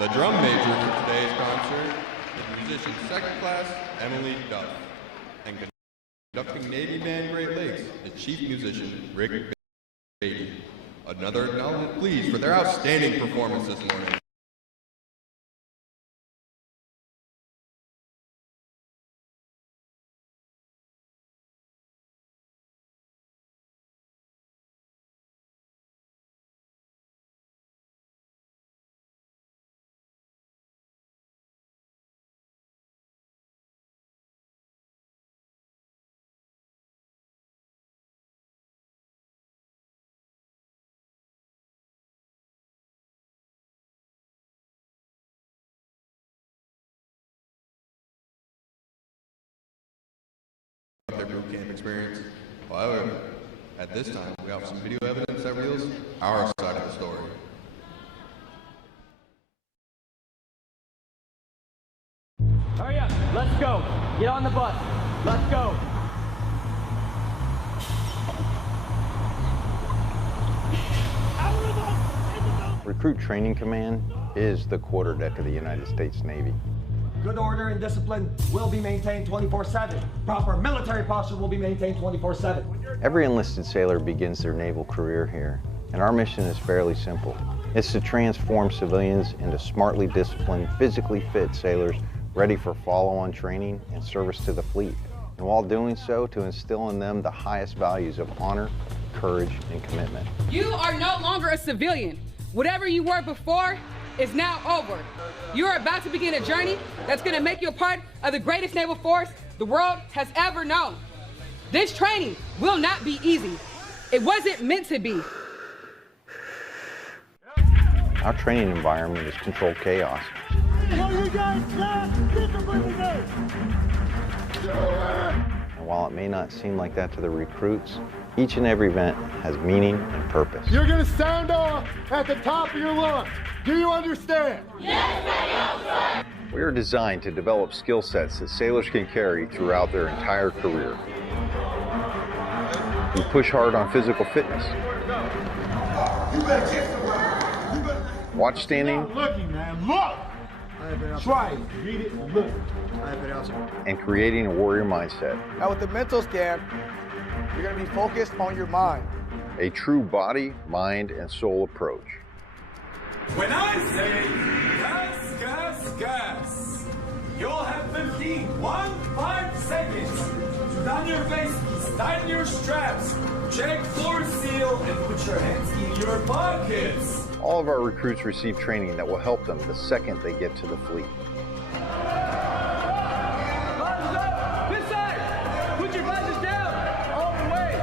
The drum major for today's concert is musician second class Emily Duff, and conducting Navy Band Great Lakes is chief musician Rick Beatty. Another acknowledgement, please, for their outstanding performance this morning. Their boot camp experience. However, at this time, we have some video evidence that reveals our side of the story. Hurry up, let's go. Get on the bus. Let's go. Recruit Training Command is the quarterdeck of the United States Navy. Good order and discipline will be maintained 24/7. Proper military posture will be maintained 24/7. Every enlisted sailor begins their naval career here, and our mission is fairly simple. It's to transform civilians into smartly disciplined, physically fit sailors ready for follow-on training and service to the fleet. And while doing so, to instill in them the highest values of honor, courage, and commitment. You are no longer a civilian. Whatever you were before is now over. You are about to begin a journey that's going to make you a part of the greatest naval force the world has ever known. This training will not be easy. It wasn't meant to be. Our training environment is controlled chaos. And while it may not seem like that to the recruits, each and every event has meaning and purpose. You're going to sound off at the top of your lungs. Do you understand? Yes, we are designed to develop skill sets that sailors can carry throughout their entire career. We push hard on physical fitness. Watch standing. Stop looking, man. Look! Try it. Read it and look. And creating a warrior mindset. Now with the mental scan, you're going to be focused on your mind. A true body, mind, and soul approach. When I say gas, gas, gas, you'll have 15 seconds to don your faces, tighten your straps, check floor seal, and put your hands in your pockets. All of our recruits receive training that will help them the second they get to the fleet. This side! Put your visors down! All the way!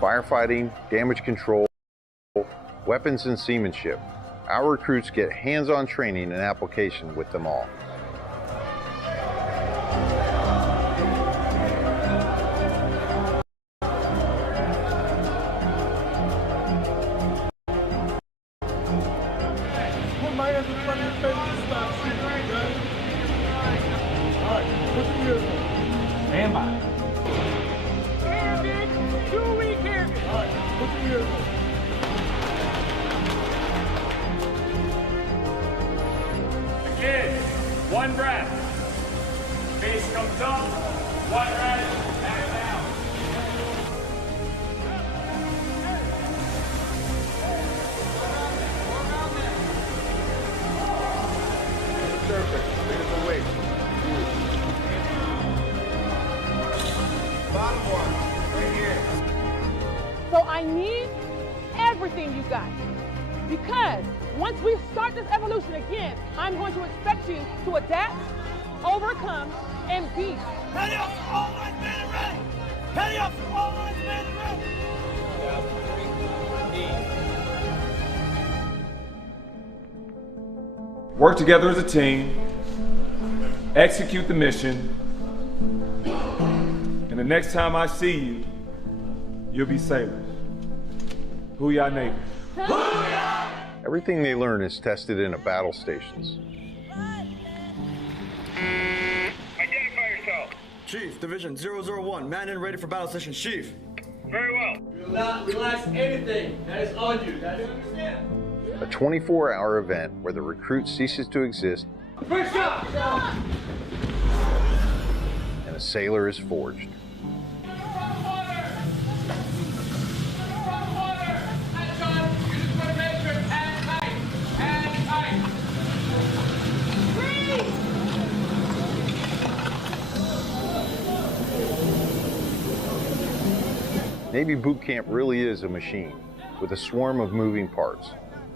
Firefighting, damage control, weapons and seamanship. Our recruits get hands-on training and application with them all. Put my hands in front of your face and stop shooting. All right, put your ears on. Stand by. Airman, 2-week airman. All right, put your ears on. Again, one breath. Face comes up, one breath, and down. Perfect. Beautiful weight. Bottom one, right here. So I need everything you got. Because once we start this evolution again, I'm going to expect you to adapt, overcome, and beat. Ready up, all lines man and ready. Ready up, all lines man and ready. Work together as a team, execute the mission, and the next time I see you, you'll be sailors. Hoo-yah Navy. Everything they learn is tested in a battle stations. Identify yourself. Chief, Division 001, man in ready for battle session, Chief. Very well. Do not relax anything that is on you. Guys, understand? a 24-hour event where the recruit ceases to exist and a sailor is forged. Navy boot camp really is a machine with a swarm of moving parts,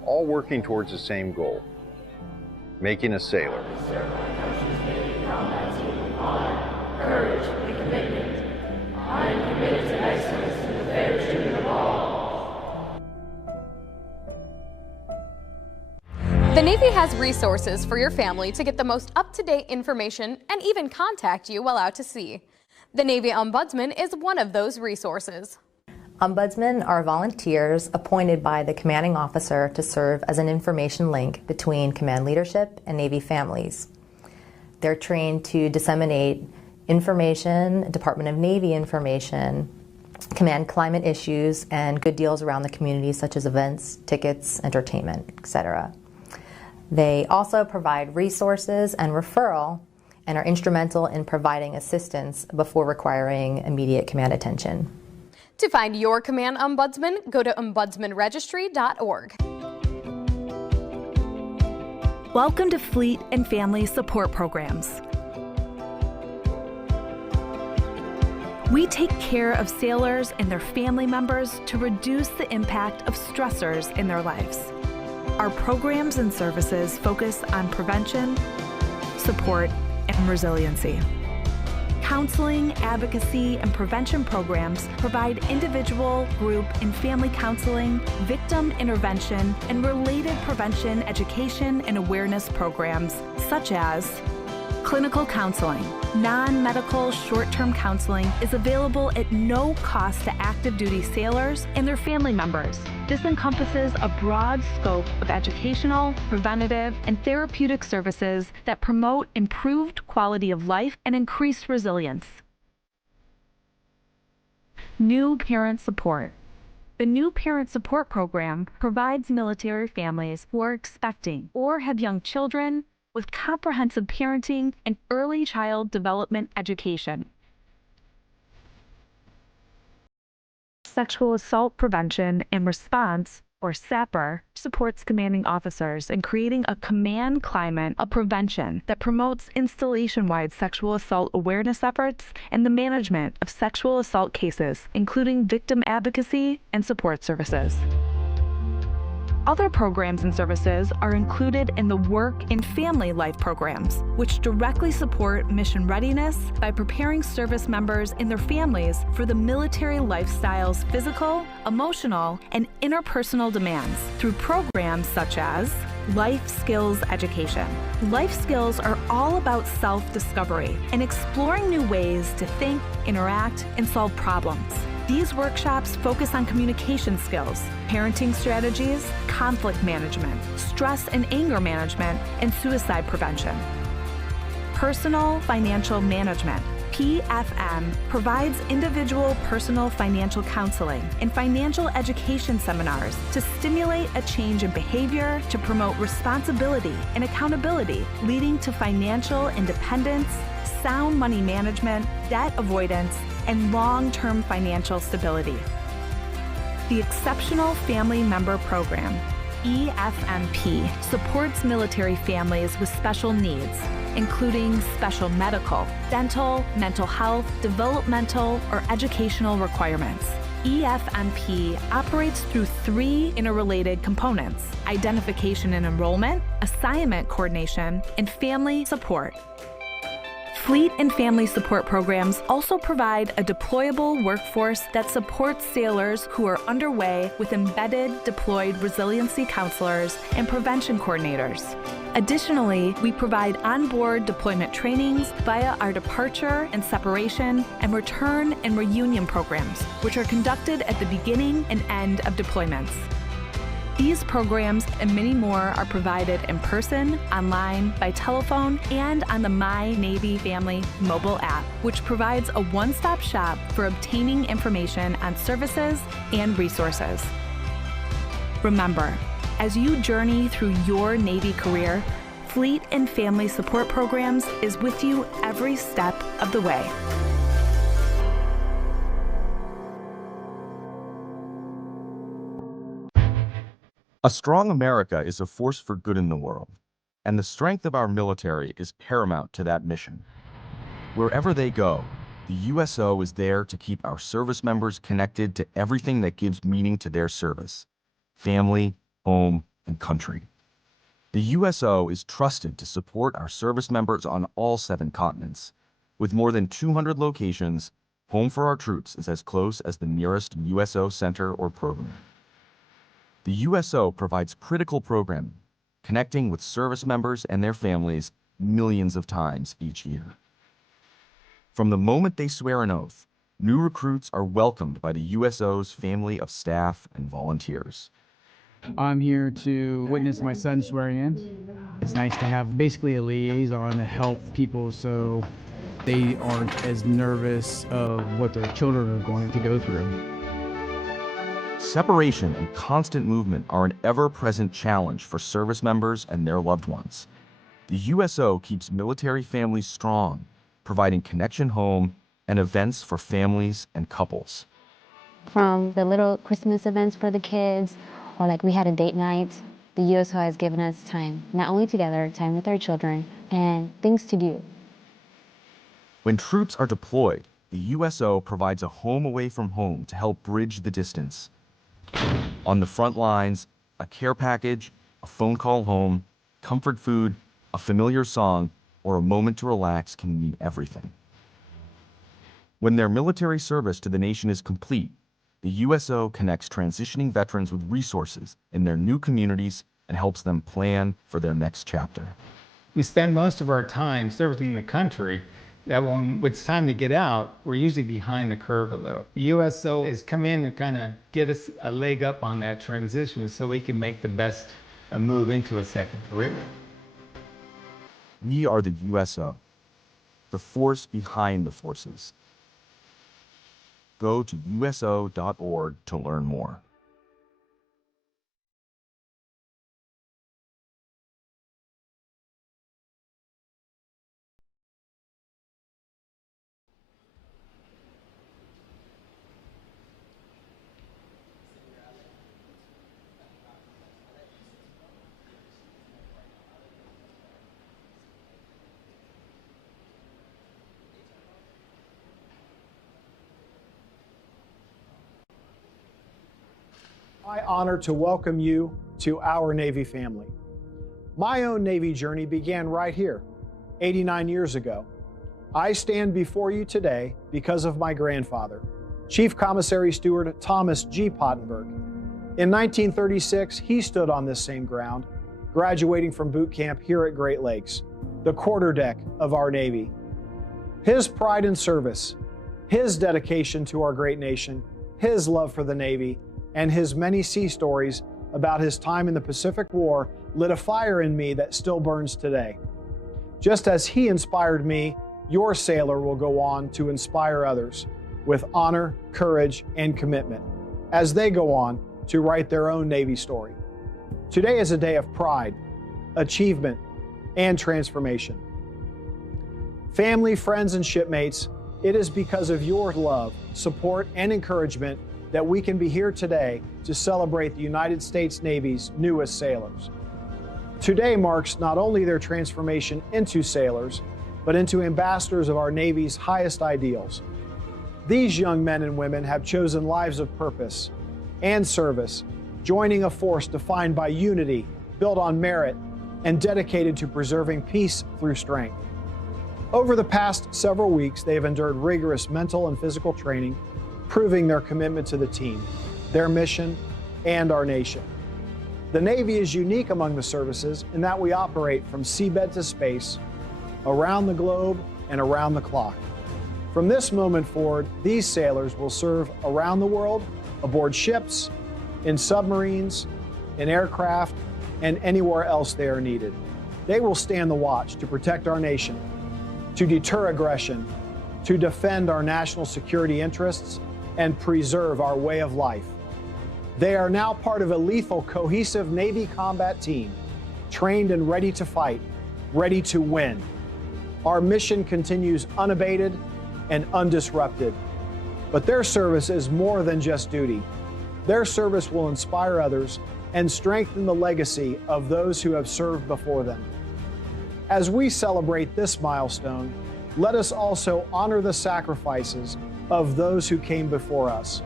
all working towards the same goal, making a sailor. Courage and commitment. I am committed to excellence and the fair treatment of all. The Navy has resources for your family to get the most up-to-date information and even contact you while out to sea. The Navy Ombudsman is one of those resources. Ombudsmen are volunteers appointed by the commanding officer to serve as an information link between command leadership and Navy families. They're trained to disseminate information, Department of Navy information, command climate issues, and good deals around the community such as events, tickets, entertainment, etc. They also provide resources and referral and are instrumental in providing assistance before requiring immediate command attention. To find your command ombudsman, go to ombudsmanregistry.org. Welcome to Fleet and Family Support Programs. We take care of sailors and their family members to reduce the impact of stressors in their lives. Our programs and services focus on prevention, support, and resiliency. Counseling, advocacy, and prevention programs provide individual, group, and family counseling, victim intervention, and related prevention, education, and awareness programs such as clinical counseling. Non-medical short-term counseling is available at no cost to active duty sailors and their family members. This encompasses a broad scope of educational, preventative, and therapeutic services that promote improved quality of life and increased resilience. New Parent Support. The New Parent Support Program provides military families who are expecting or have young children with comprehensive parenting and early child development education. Sexual Assault Prevention and Response, or SAPR, supports commanding officers in creating a command climate of prevention that promotes installation-wide sexual assault awareness efforts and the management of sexual assault cases, including victim advocacy and support services. Other programs and services are included in the Work and Family Life programs, which directly support mission readiness by preparing service members and their families for the military lifestyle's physical, emotional, and interpersonal demands through programs such as Life Skills Education. Life skills are all about self-discovery and exploring new ways to think, interact, and solve problems. These workshops focus on communication skills, parenting strategies, conflict management, stress and anger management, and suicide prevention. Personal Financial Management, PFM, provides individual personal financial counseling and financial education seminars to stimulate a change in behavior to promote responsibility and accountability, leading to financial independence, sound money management, debt avoidance, and long-term financial stability. The Exceptional Family Member Program, EFMP, supports military families with special needs, including special medical, dental, mental health, developmental, or educational requirements. EFMP operates through 3 interrelated components: identification and enrollment, assignment coordination, and family support. Fleet and family support programs also provide a deployable workforce that supports sailors who are underway with embedded deployed resiliency counselors and prevention coordinators. Additionally, we provide onboard deployment trainings via our departure and separation and return and reunion programs, which are conducted at the beginning and end of deployments. These programs and many more are provided in person, online, by telephone, and on the My Navy Family mobile app, which provides a one-stop shop for obtaining information on services and resources. Remember, As you journey through your Navy career, Fleet and Family Support Programs is with you every step of the way. A strong America is a force for good in the world, and the strength of our military is paramount to that mission. Wherever they go, the USO is there to keep our service members connected to everything that gives meaning to their service: family, home, and country. The USO is trusted to support our service members on all 7 continents. With more than 200 locations, Home for Our Troops is as close as the nearest USO center or program. The USO provides critical programming, connecting with service members and their families millions of times each year. From the moment they swear an oath, new recruits are welcomed by the USO's family of staff and volunteers. I'm here to witness my son swearing in. It's nice to have basically a liaison to help people so they aren't as nervous of what their children are going to go through. Separation and constant movement are an ever-present challenge for service members and their loved ones. The USO keeps military families strong, providing connection home and events for families and couples. From the little Christmas events for the kids, or like we had a date night, the USO has given us time, not only together, time with our children, and things to do. When troops are deployed, the USO provides a home away from home to help bridge the distance. On the front lines, a care package, a phone call home, comfort food, a familiar song, or a moment to relax can mean everything. When their military service to the nation is complete, the USO connects transitioning veterans with resources in their new communities and helps them plan for their next chapter. We spend most of our time servicing the country. That when it's time to get out, we're usually behind the curve a little. The USO has come in and kind of get us a leg up on that transition so we can make the best move into a second career. We are the USO, the force behind the forces. Go to uso.org to learn more. My honor to welcome you to our Navy family. My own Navy journey began right here, 89 years ago. I stand before you today because of my grandfather, Chief Commissary Steward Thomas G. Pottenberg. In 1936, he stood on this same ground, graduating from boot camp here at Great Lakes, the quarterdeck of our Navy. His pride in service, his dedication to our great nation, his love for the Navy, and his many sea stories about his time in the Pacific War lit a fire in me that still burns today. Just as he inspired me, your sailor will go on to inspire others with honor, courage, and commitment as they go on to write their own Navy story. Today is a day of pride, achievement, and transformation. Family, friends, and shipmates, it is because of your love, support, and encouragement that we can be here today to celebrate the United States Navy's newest sailors. Today marks not only their transformation into sailors, but into ambassadors of our Navy's highest ideals. These young men and women have chosen lives of purpose and service, joining a force defined by unity, built on merit, and dedicated to preserving peace through strength. Over the past several weeks, they have endured rigorous mental and physical training, proving their commitment to the team, their mission, and our nation. The Navy is unique among the services in that we operate from seabed to space, around the globe, and around the clock. From this moment forward, these sailors will serve around the world, aboard ships, in submarines, in aircraft, and anywhere else they are needed. They will stand the watch to protect our nation, to deter aggression, to defend our national security interests, and preserve our way of life. They are now part of a lethal, cohesive Navy combat team, trained and ready to fight, ready to win. Our mission continues unabated and undisrupted. But their service is more than just duty. Their service will inspire others and strengthen the legacy of those who have served before them. As we celebrate this milestone, let us also honor the sacrifices of those who came before us.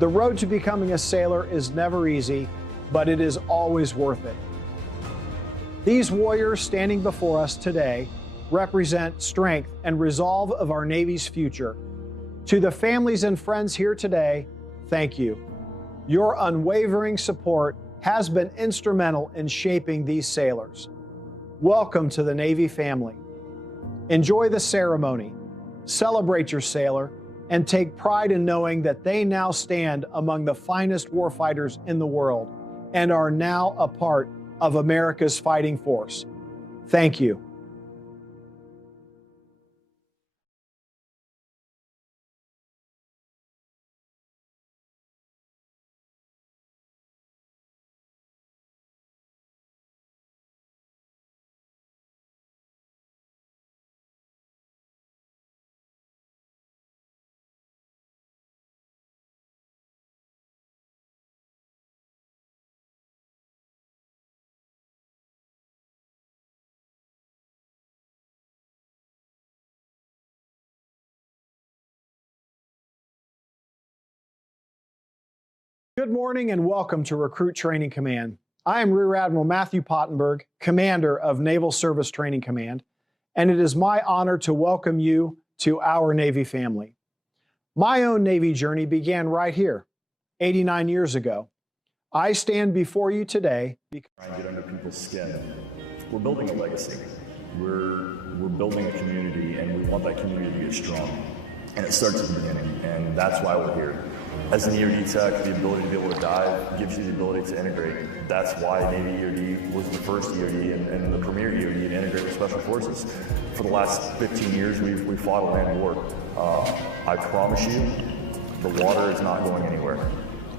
The road to becoming a sailor is never easy, but it is always worth it. These warriors standing before us today represent strength and resolve of our Navy's future. To the families and friends here today, thank you. Your unwavering support has been instrumental in shaping these sailors. Welcome to the Navy family. Enjoy the ceremony, celebrate your sailor, and take pride in knowing that they now stand among the finest warfighters in the world and are now a part of America's fighting force. Thank you. Good morning and welcome to Recruit Training Command. I am Rear Admiral Matthew Pottenberg, Commander of Naval Service Training Command, and it is my honor to welcome you to our Navy family. My own Navy journey began right here, 89 years ago. I stand before you today because trying to get under people's skin. We're building a legacy. We're building a community, and we want that community to get strong. And it starts at the beginning, and that's why we're here. As an EOD tech, the ability to be able to dive gives you the ability to integrate. That's why Navy EOD was the first EOD and the premier EOD to integrate with Special Forces. For the last 15 years, we've fought a land war. I promise you, the water is not going anywhere.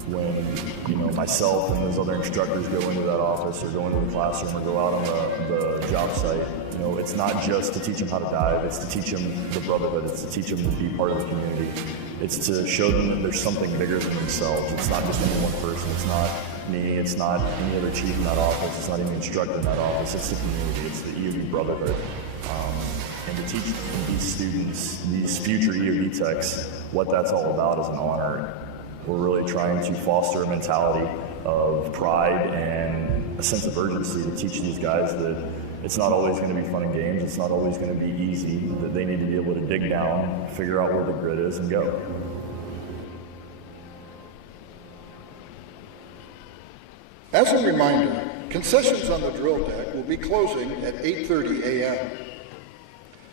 When myself and those other instructors go into that office or go into the classroom or go out on the job site, it's not just to teach them how to dive, it's to teach them the brotherhood, it's to teach them to be part of the community. It's to show them that there's something bigger than themselves. It's not just any one person, it's not me, it's not any other chief in that office, it's not any instructor in that office, it's the community, it's the EOD brotherhood. And to teach these students, these future EOD techs, what that's all about is an honor. We're really trying to foster a mentality of pride and a sense of urgency to teach these guys that it's not always going to be fun and games, it's not always going to be easy, that they need to be able to dig down, figure out where the grid is, and go. As a reminder, concessions on the drill deck will be closing at 8:30 a.m.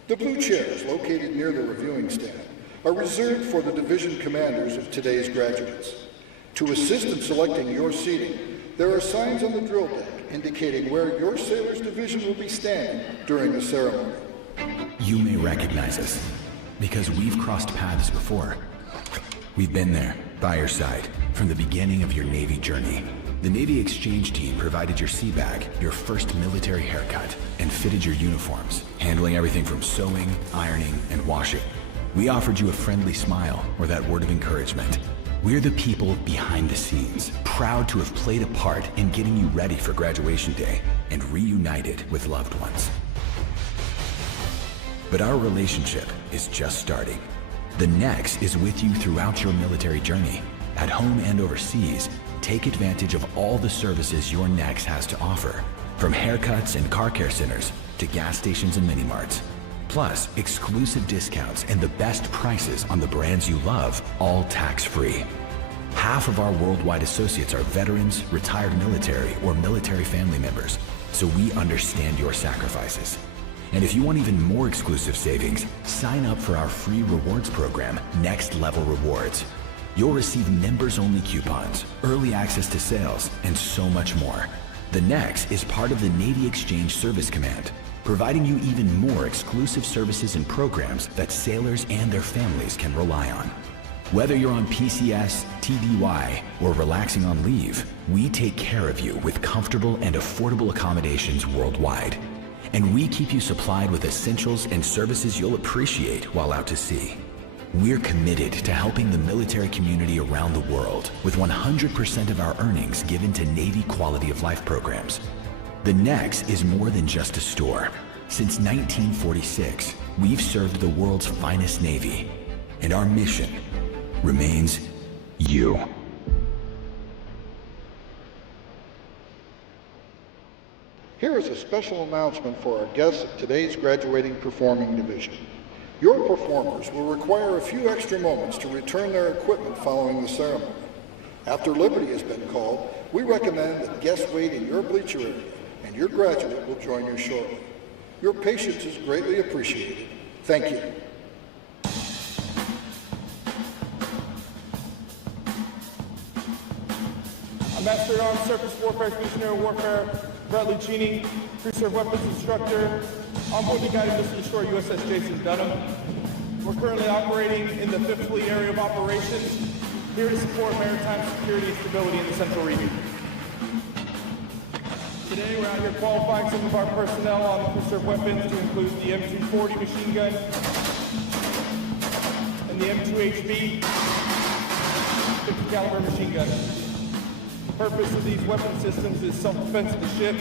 The blue chairs located near the reviewing stand are reserved for the division commanders of today's graduates. To assist in selecting your seating, there are signs on the drill deck indicating where your sailor's division will be standing during the ceremony. You may recognize us because we've crossed paths before. We've been there, by your side, from the beginning of your Navy journey. The Navy exchange team provided your sea bag, your first military haircut, and fitted your uniforms, handling everything from sewing, ironing, and washing. We offered you a friendly smile or that word of encouragement. We're the people behind the scenes, proud to have played a part in getting you ready for graduation day and reunited with loved ones. But our relationship is just starting. The NEX is with you throughout your military journey. At home and overseas, take advantage of all the services your NEX has to offer, from haircuts and car care centers to gas stations and mini-marts. Plus, exclusive discounts and the best prices on the brands you love, all tax-free. Half of our worldwide associates are veterans, retired military, or military family members, so we understand your sacrifices. And if you want even more exclusive savings, sign up for our free rewards program, Next Level Rewards. You'll receive members-only coupons, early access to sales, and so much more. The NEX is part of the Navy Exchange Service Command, providing you even more exclusive services and programs that sailors and their families can rely on. Whether you're on PCS, TDY, or relaxing on leave, we take care of you with comfortable and affordable accommodations worldwide. And we keep you supplied with essentials and services you'll appreciate while out to sea. We're committed to helping the military community around the world with 100% of our earnings given to Navy quality of life programs. The NEX is more than just a store. Since 1946, we've served the world's finest Navy, and our mission remains you. Here is a special announcement for our guests of today's graduating performing division. Your performers will require a few extra moments to return their equipment following the ceremony. After Liberty has been called, we recommend that guests wait in your bleacher area, and your graduate will join you shortly. Your patience is greatly appreciated. Thank you. I'm Master at Arms Surface Warfare Expeditionary Warfare Bradley Cheney, Crew Serve Weapons Instructor, onboard the guided missile destroyer USS Jason Dunham. We're currently operating in the 5th Fleet Area of Operations, here to support maritime security and stability in the Central Region. Today we're out here qualifying some of our personnel on the Crew Serve weapons to include the M240 machine gun and the M2HB 50 caliber machine gun. The purpose of these weapon systems is self-defense of the ship.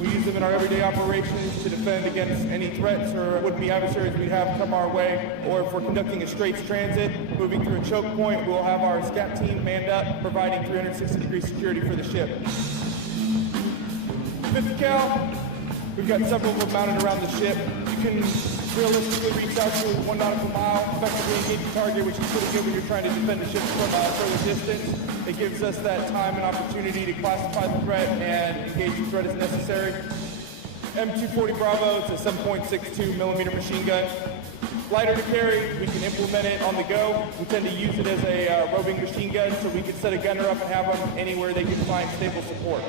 We use them in our everyday operations to defend against any threats or would-be adversaries we have come our way, or if we're conducting a straits transit, moving through a choke point, we'll have our SCAT team manned up, providing 360-degree security for the ship. 50 cal, we've got several of them mounted around the ship. You can realistically reach out to 1 nautical mile, effectively engage the target, which is pretty good when you're trying to defend the ship from a further distance. It gives us that time and opportunity to classify the threat and engage the threat as necessary. M240 Bravo, it's a 7.62 millimeter machine gun. Lighter to carry, we can implement it on the go. We tend to use it as a roving machine gun, so we can set a gunner up and have them anywhere they can find stable support.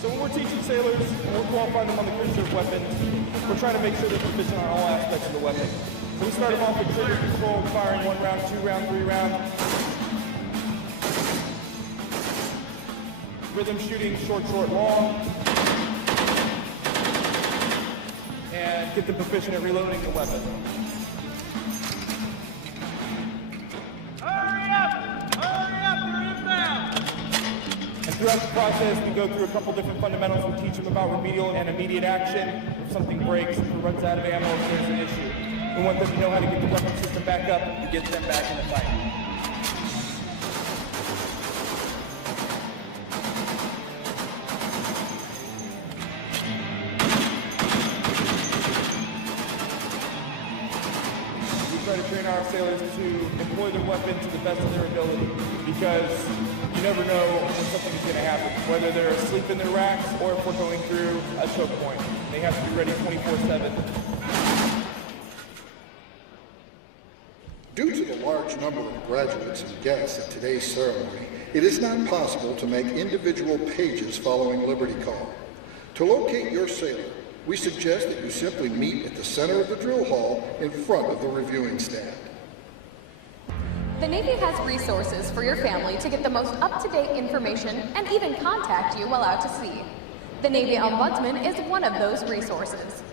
So when we're teaching sailors, when we're qualifying them on the Crew Serve weapons, we're trying to make sure they're proficient on all aspects of the weapon. So we start them off with trigger control, firing 1 round, 2 round, 3 round. Rhythm shooting, short, long. And get them proficient at reloading the weapon. Throughout the process, we go through a couple different fundamentals. We teach them about remedial and immediate action. If something breaks, if it runs out of ammo, if there's an issue. We want them to know how to get the weapon system back up and get them back in the fight. We try to train our sailors to employ their weapon to the best of their ability, because you never know when something's going to happen, whether they're asleep in their racks or if we're going through a choke point. They have to be ready 24/7. Due to the large number of graduates and guests at today's ceremony, it is not possible to make individual pages following Liberty Call. To locate your sailor, we suggest that you simply meet at the center of the drill hall in front of the reviewing stand. The Navy has resources for your family to get the most up-to-date information and even contact you while out to sea. The Navy Ombudsman is one of those resources.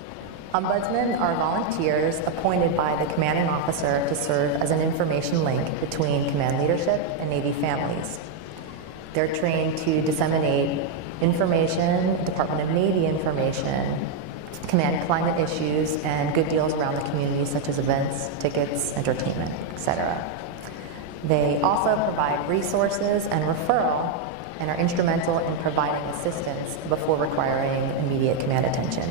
Ombudsmen are volunteers appointed by the commanding officer to serve as an information link between command leadership and Navy families. They're trained to disseminate information, Department of Navy information, command climate issues, and good deals around the community, such as events, tickets, entertainment, etc. They also provide resources and referral and are instrumental in providing assistance before requiring immediate command attention.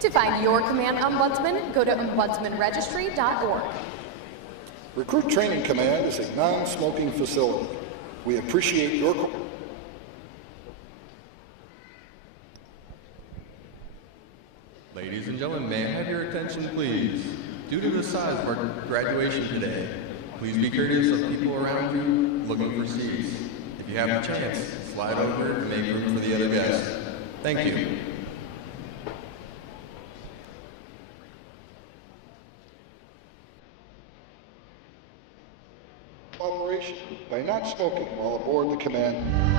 To find your command ombudsman, go to ombudsmanregistry.org. Recruit Training Command is a non-smoking facility. We appreciate your... Ladies and gentlemen, may I have your attention, please? Due to the size of our graduation today, please be courteous of people around you looking for seats. If If you have a chance, slide over and make room for the other guests. Thank you. Operation by not smoking while aboard the command.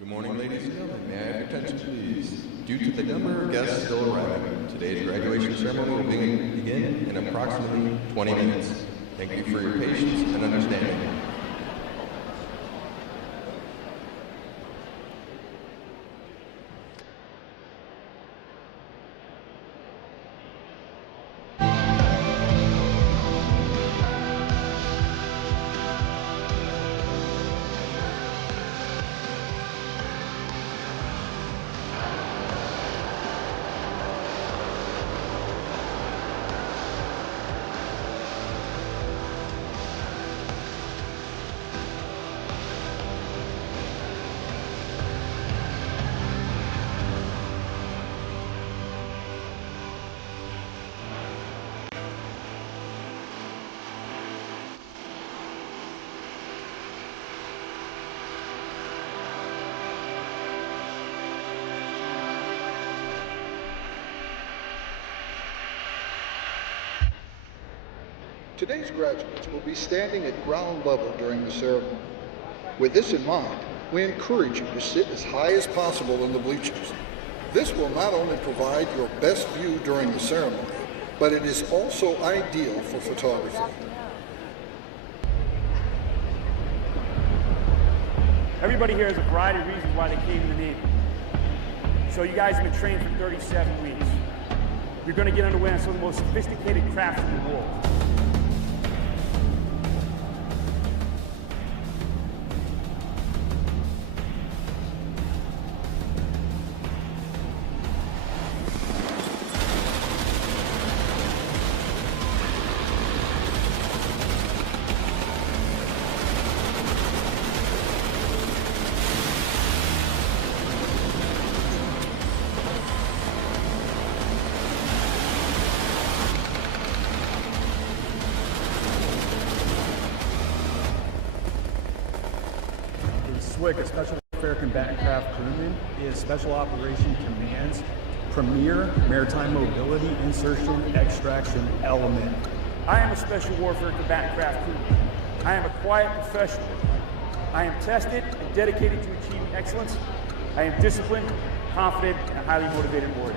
Good morning, ladies and gentlemen. May I have your attention, please? Due to the number of guests still arriving, today's graduation ceremony will begin in approximately 20 minutes. Thank you for your patience and understanding. Today's graduates will be standing at ground level during the ceremony. With this in mind, we encourage you to sit as high as possible in the bleachers. This will not only provide your best view during the ceremony, but it is also ideal for photography. Everybody here has a variety of reasons why they came to the Navy. So you guys have been trained for 37 weeks. You're going to get underway on some of the most sophisticated crafts in the world. SWCC, a Special Warfare Combatant Craft Crewman, is Special Operations Command's premier maritime mobility, insertion, extraction element. I am a Special Warfare Combatant Craft Crewman. I am a quiet professional. I am tested and dedicated to achieving excellence. I am disciplined, confident, and highly motivated warrior.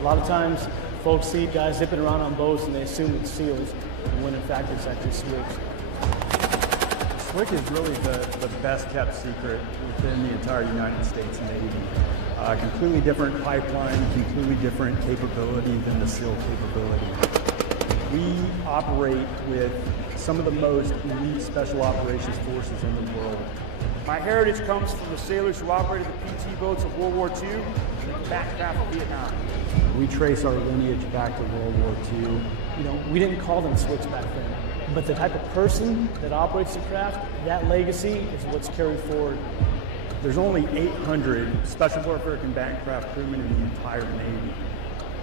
A lot of times, folks see guys zipping around on boats and they assume it's SEALs, when in fact it's actually SWCC. SWCC is really the best kept secret within the entire United States Navy. Completely different pipeline, completely different capability than the SEAL capability. We operate with some of the most elite special operations forces in the world. My heritage comes from the sailors who operated the PT boats of World War II and the combatant craft of Vietnam. We trace our lineage back to World War II. You know, we didn't call them SWCC back then, but the type of person that operates the craft, that legacy is what's carried forward. There's only 800 Special Warfare Combatant Craft crewmen in the entire Navy.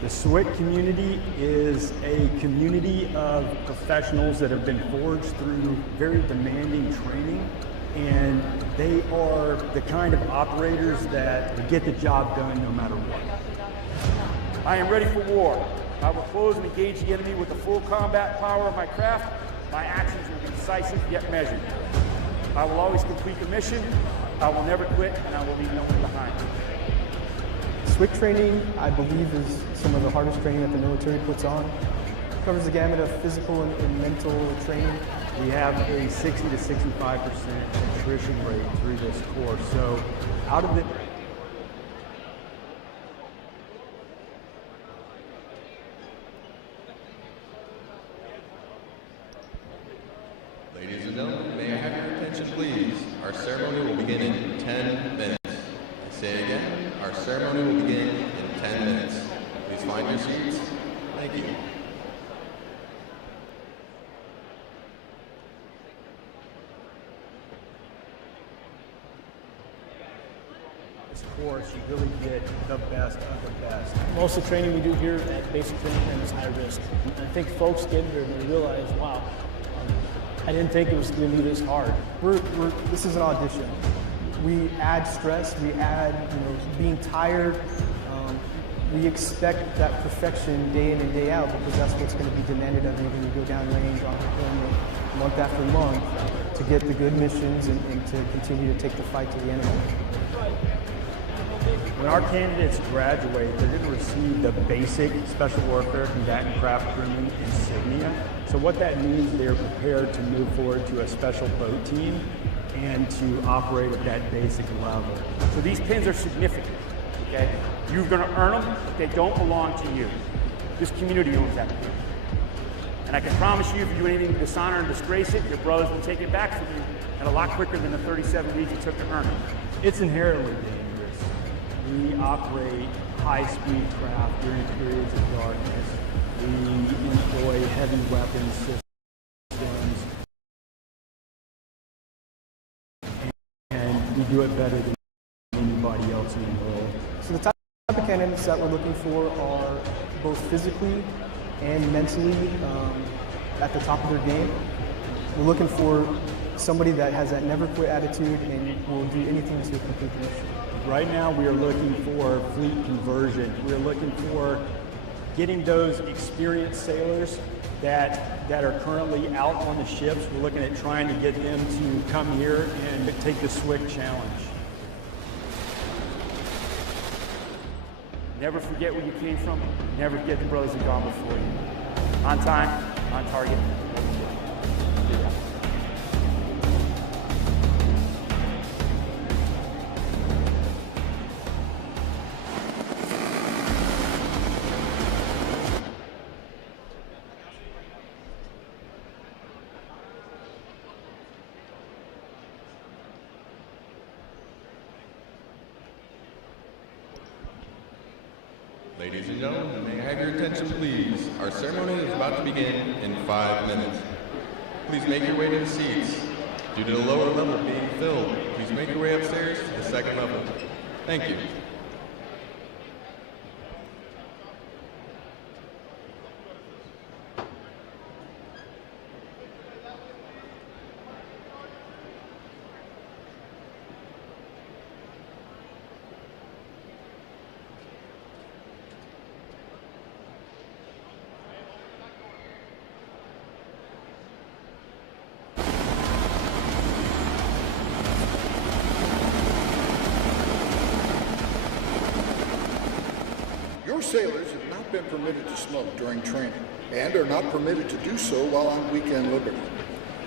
The SWIC community is a community of professionals that have been forged through very demanding training, and they are the kind of operators that get the job done no matter what. I am ready for war. I will close and engage the enemy with the full combat power of my craft. My actions will be decisive yet measured. I will always complete the mission. I will never quit, and I will leave no one behind. SWIC training, I believe, is some of the hardest training that the military puts on. It covers the gamut of physical and mental training. We have a 60 to 65% attrition rate through this course. So out of it, Ladies and gentlemen, may I have your attention, please? Our ceremony will begin in 10 minutes. I say again, our ceremony will begin in 10 minutes. Please find your seats. Thank you. this course, you really get the best of the best. Most of the training we do here at basic training is high risk. I think folks get there and they realize, wow, I didn't think it was going to be this hard. This is an audition. We add stress, we add being tired. We expect that perfection day in and day out because that's what's going to be demanded of you when you go down range on deployment month after month to get the good missions and to continue to take the fight to the enemy. When our candidates graduate, they're going to receive the basic Special Warfare Combatant Craft Crewman insignia. So what that means, they're prepared to move forward to a special boat team and to operate at that basic level. So these pins are significant, okay? You're gonna earn them, but they don't belong to you. This community owns that pin. And I can promise you, if you do anything to dishonor and disgrace it, your brothers will take it back from you and a lot quicker than the 37 weeks it took to earn it. It's inherently dangerous. We operate high-speed craft during periods of darkness. We employ heavy weapons systems. And we do it better than anybody else in the world. So the type of candidates that we're looking for are both physically and mentally at the top of their game. We're looking for somebody that has that never quit attitude and will do anything to complete the mission. Right now we are looking for fleet conversion. We're looking for getting those experienced sailors that are currently out on the ships. We're looking at trying to get them to come here and take the SWIC challenge. Never forget where you came from. Never forget the brothers that gone before you. On time, on target. Do that. Ladies and gentlemen, may I have your attention, please? Our ceremony is about to begin in 5 minutes. Please make your way to the seats. Due to the lower level being filled, please make your way upstairs to the second level. Thank you. Your sailors have not been permitted to smoke during training and are not permitted to do so while on weekend liberty.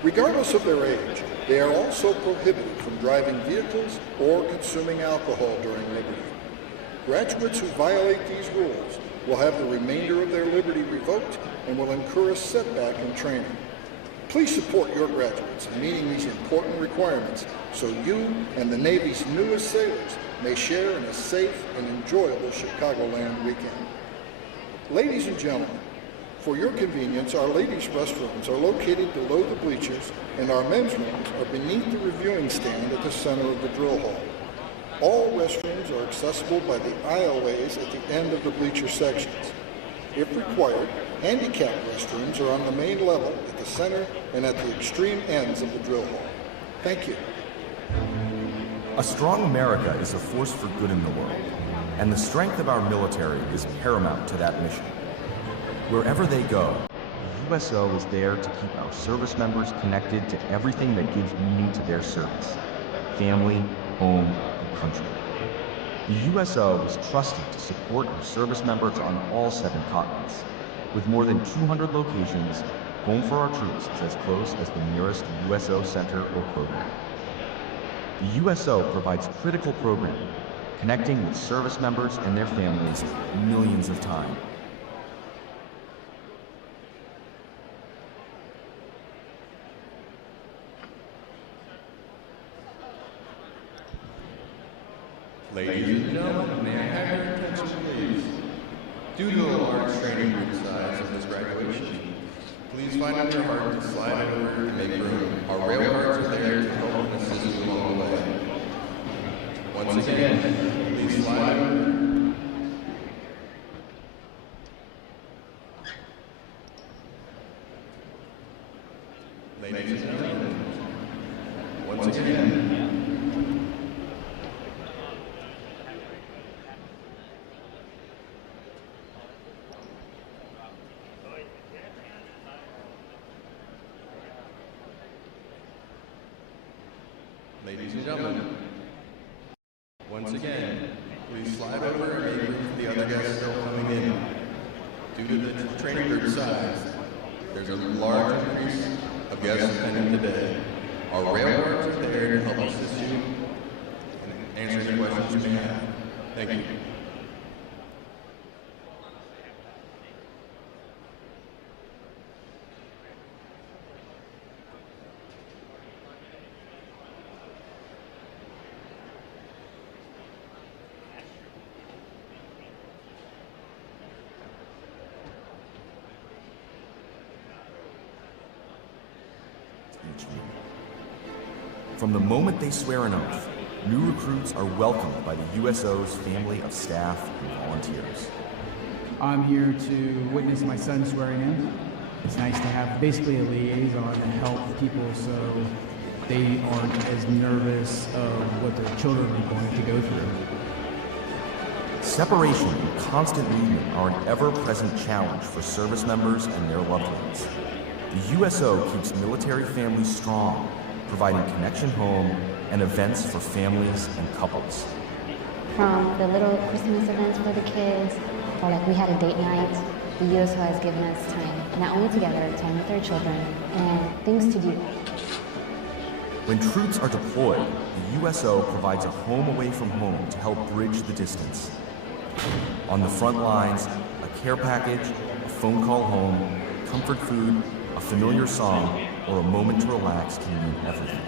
Regardless of their age, they are also prohibited from driving vehicles or consuming alcohol during liberty. Graduates who violate these rules will have the remainder of their liberty revoked and will incur a setback in training. Please support your graduates in meeting these important requirements so you and the Navy's newest sailors may share in a safe and enjoyable Chicagoland weekend. Ladies and gentlemen, for your convenience, our ladies' restrooms are located below the bleachers and our men's rooms are beneath the reviewing stand at the center of the drill hall. All restrooms are accessible by the aisleways at the end of the bleacher sections. If required, handicapped restrooms are on the main level at the center and at the extreme ends of the drill hall. Thank you. A strong America is a force for good in the world, and the strength of our military is paramount to that mission. Wherever they go, the USO is there to keep our service members connected to everything that gives meaning to their service: family, home, and country. The USO is trusted to support our service members on all 7 continents. With more than 200 locations, Home for Our Troops is as close as the nearest USO center or program. The USO provides critical programming, connecting with service members and their families millions of times. Ladies and gentlemen, may I have your attention, please? Due to the large training group size of this graduation, please find it in your heart to slide over and make room. Our rail cars are there to help and assist you along the way. Once again, please slide over. Ladies and gentlemen, once again, ladies and gentlemen, once again, please slide over and make room for the other guests still coming in. Due to the training group size, there's a large increase of guests attending today. Our rail cars are there to help assist you and answer any questions you may have. Thank you. From the moment they swear an oath, new recruits are welcomed by the USO's family of staff and volunteers. I'm here to witness my son swearing in. It's nice to have basically a liaison to help people so they aren't as nervous of what their children are going to go through. Separation and constant movement are an ever-present challenge for service members and their loved ones. The USO keeps military families strong, providing connection home and events for families and couples. From the little Christmas events for the kids, or like we had a date night, the USO has given us time, not only together, time with our children, and things to do. When troops are deployed, the USO provides a home away from home to help bridge the distance. On the front lines, a care package, a phone call home, comfort food, a familiar song, or a moment to relax can mean everything.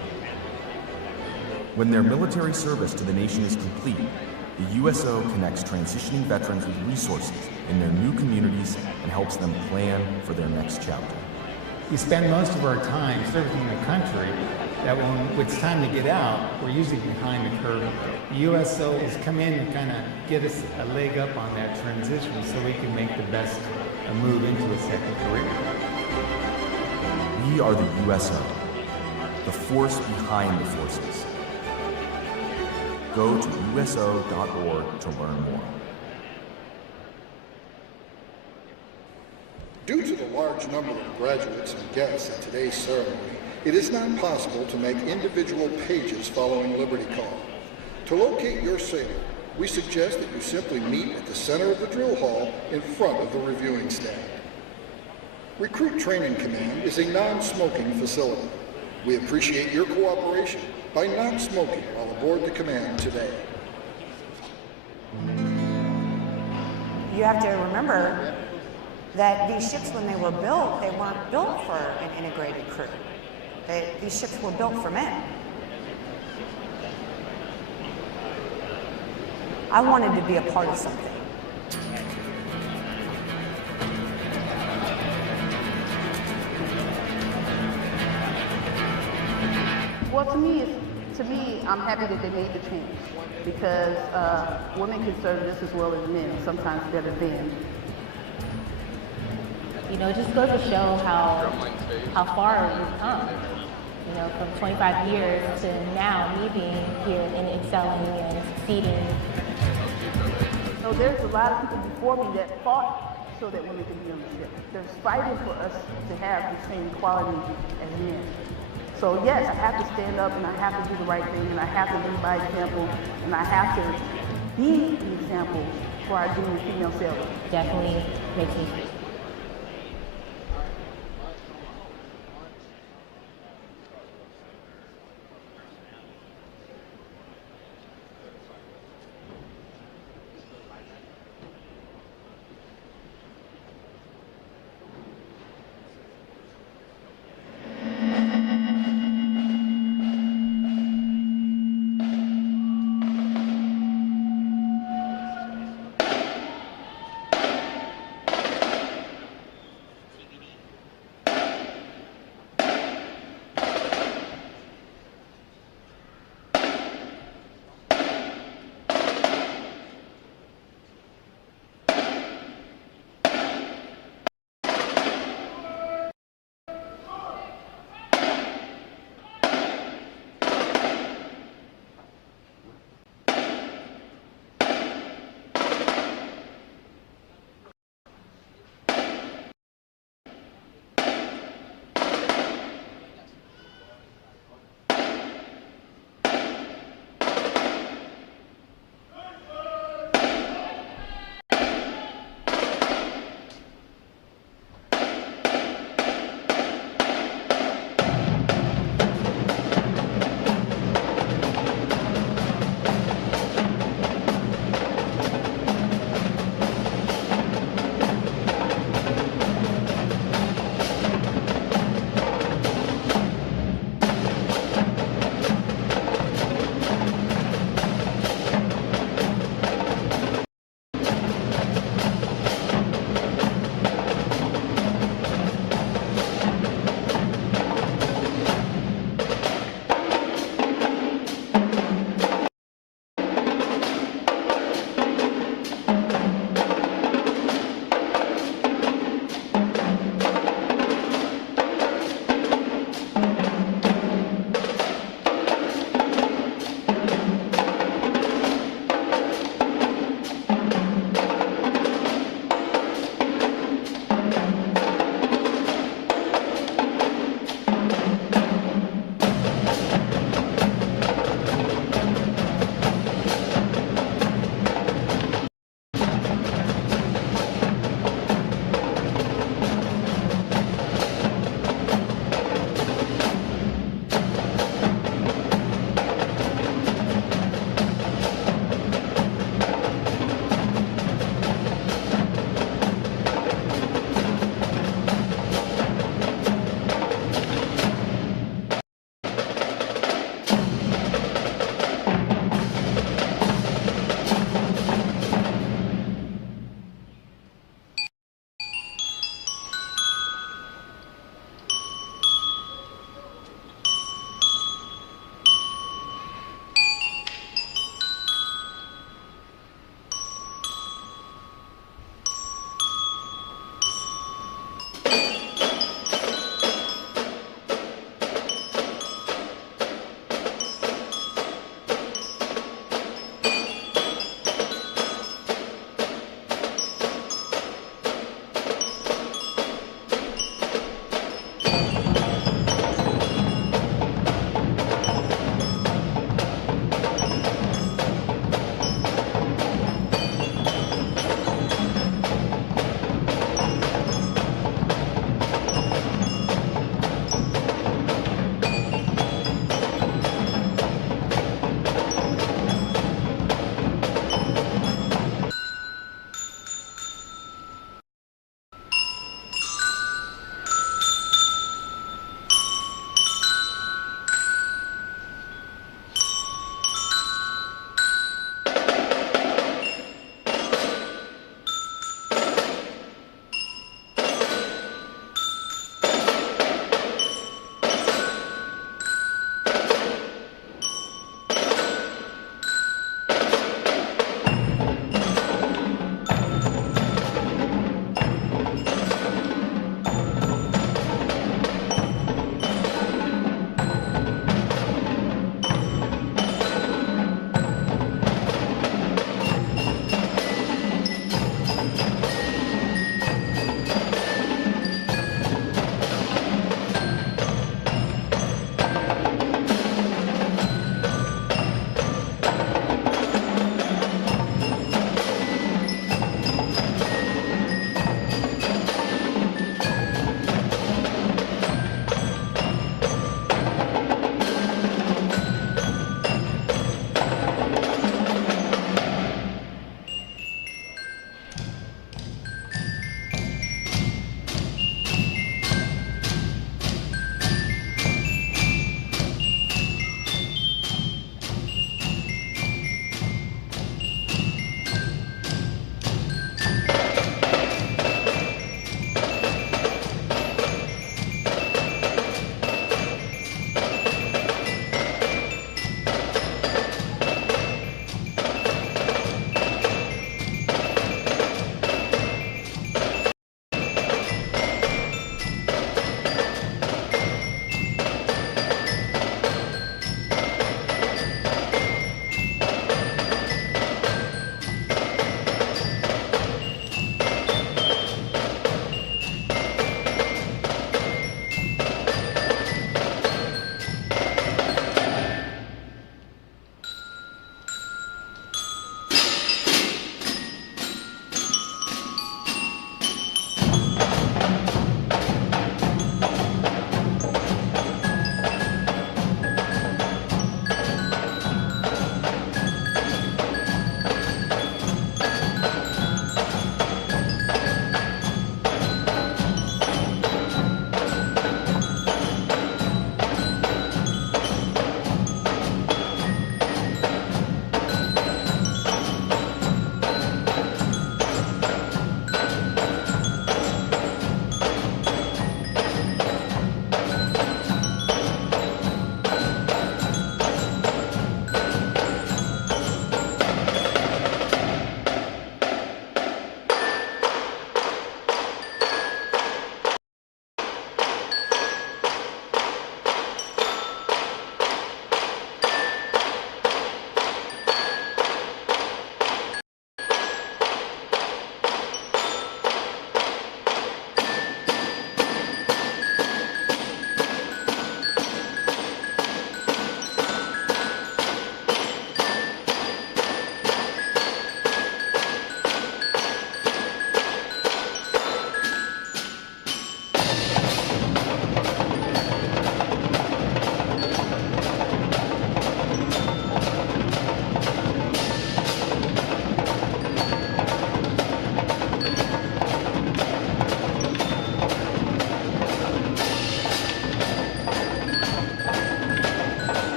When their military service to the nation is complete, the USO connects transitioning veterans with resources in their new communities and helps them plan for their next chapter. We spend most of our time serving the country, that when it's time to get out, we're usually behind the curve. The USO has come in and kind of get us a leg up on that transition so we can make the best move into a second career. We are the USO, the force behind the forces. Go to uso.org to learn more. Due to the large number of graduates and guests at today's ceremony, it is not possible to make individual pages following Liberty Call. To locate your sailor, we suggest that you simply meet at the center of the drill hall in front of the reviewing stand. Recruit Training Command is a non-smoking facility. We appreciate your cooperation by not smoking while aboard the command today. You have to remember that these ships, when they were built, they weren't built for an integrated crew. These ships were built for men. I wanted to be a part of something. Well, to me, I'm happy that they made the change because women can serve just as well as men, sometimes better than. You know, it just goes to show how far we've come. You know, from 25 years to now, me being here and excelling and succeeding. So there's a lot of people before me that fought so that women could be on the ship. There's fighting for us to have the same quality as men. So yes, I have to stand up and I have to do the right thing and I have to lead by example and I have to be the example for our junior female sailors. Definitely makes me free.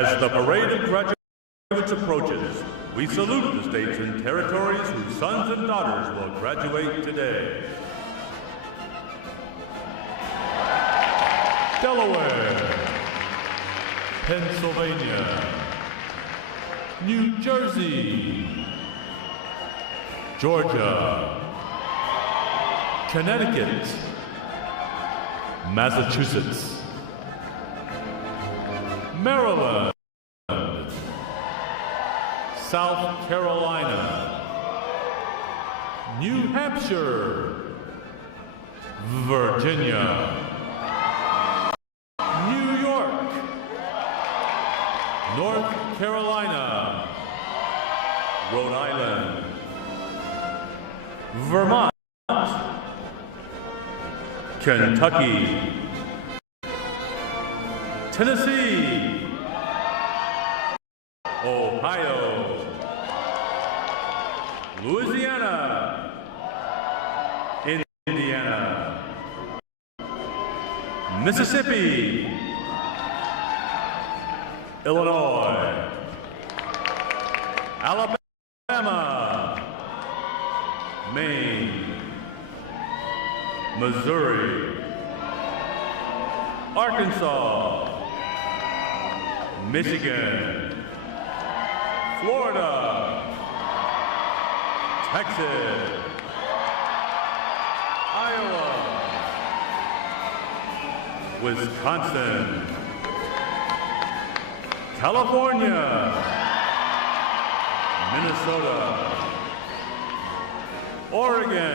As the parade of graduates approaches, we salute the states and territories whose sons and daughters will graduate today. Delaware, Pennsylvania, New Jersey, Georgia, Connecticut, Massachusetts, Maryland, South Carolina, New Hampshire, Virginia, New York, North Carolina, Rhode Island, Vermont, Kentucky, Tennessee, Ohio, Louisiana, Indiana, Mississippi, Illinois, Alabama, Maine, Missouri, Arkansas, Michigan, Florida, Texas, Iowa, Wisconsin, California, Minnesota, Oregon,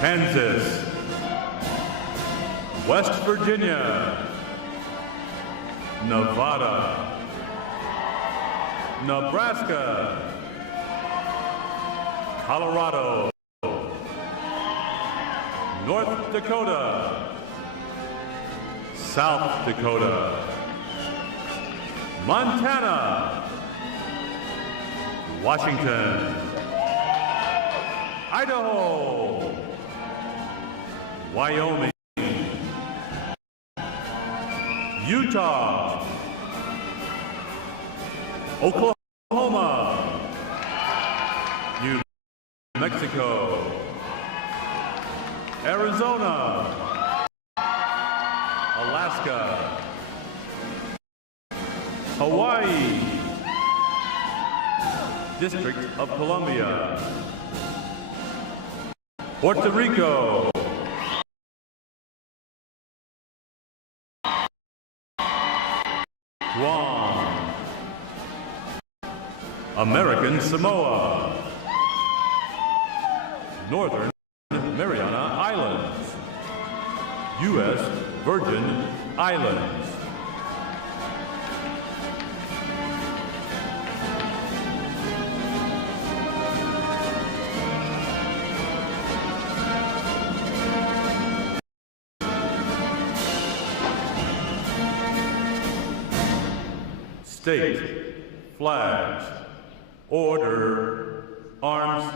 Kansas, West Virginia, Nevada, Nebraska, Colorado, North Dakota, South Dakota, Montana, Washington, Idaho, Wyoming, Utah, Oklahoma, New Mexico, Arizona, Alaska, Hawaii, District of Columbia, Puerto Rico, Guam, American Samoa, Northern Mariana Islands, U.S. Virgin Islands. State, flags, order, arms.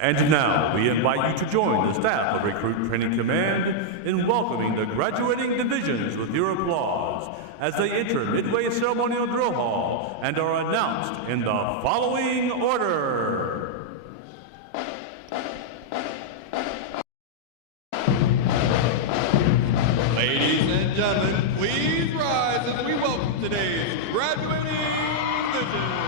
And now we invite you to join the staff of Recruit Training Command in welcoming the graduating divisions with your applause as they enter Midway Ceremonial Drill Hall and are announced in the following order. Ladies and gentlemen, please rise as we welcome today's graduating division.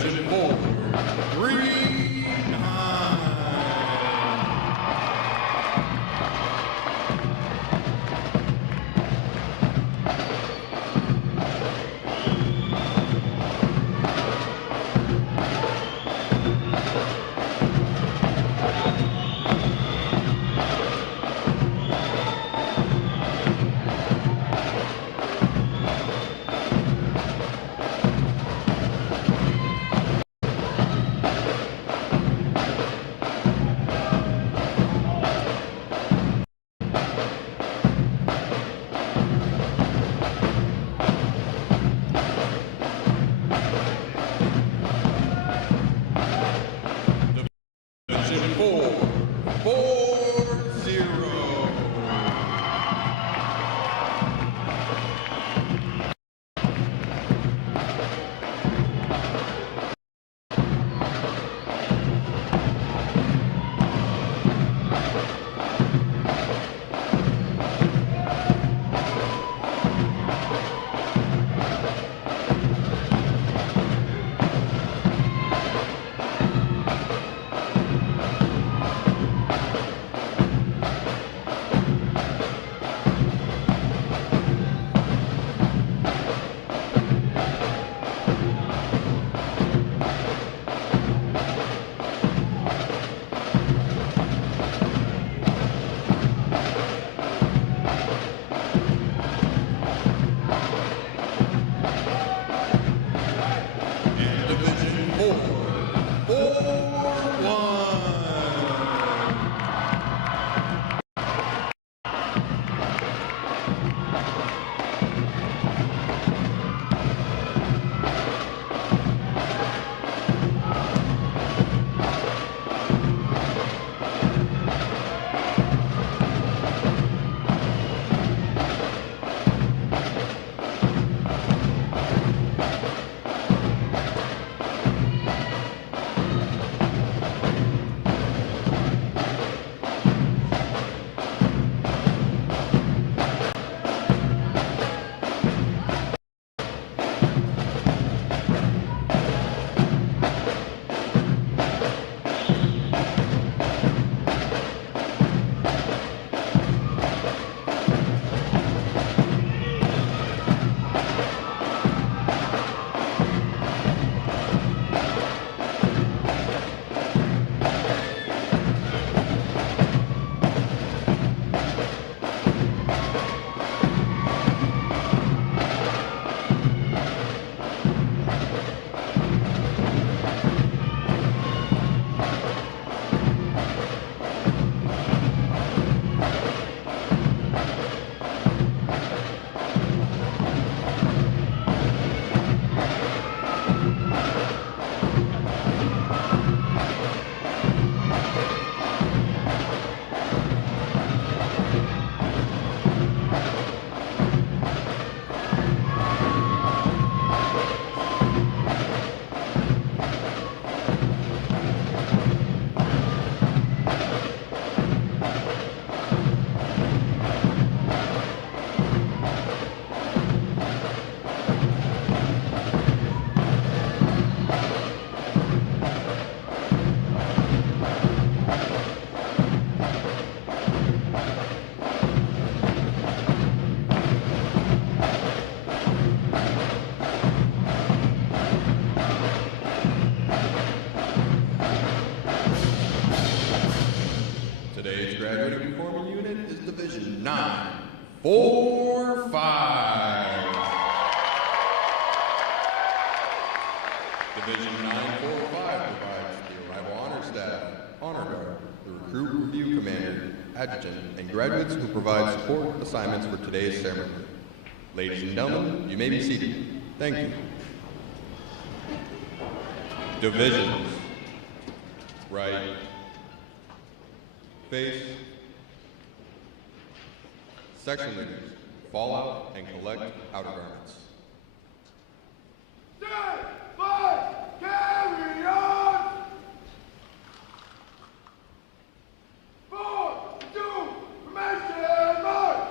Attention forward. 3, 9. Division 4, 4-0. Division 4, 4-1. Today's graduating performing unit is Division 9-4-5. Division 9-4-5 provides the arrival honor staff, honor guard, the recruit review commander, adjutant, and graduates who provide support assignments for today's ceremony. Ladies and gentlemen, you may be seated. Thank you. Divisions. Right. Face. Section leaders, fall out and collect outer garments. Stand by! Carry on! 4, 2, formation, march!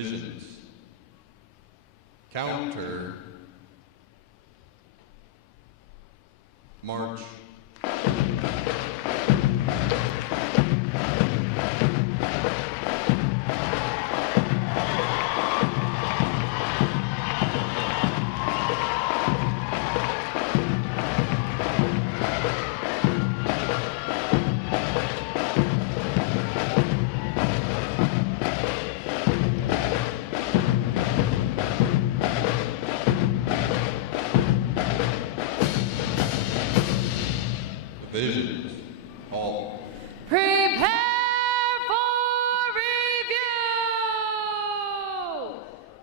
Divisions. Counter. March. Divisions. Halt. Prepare for review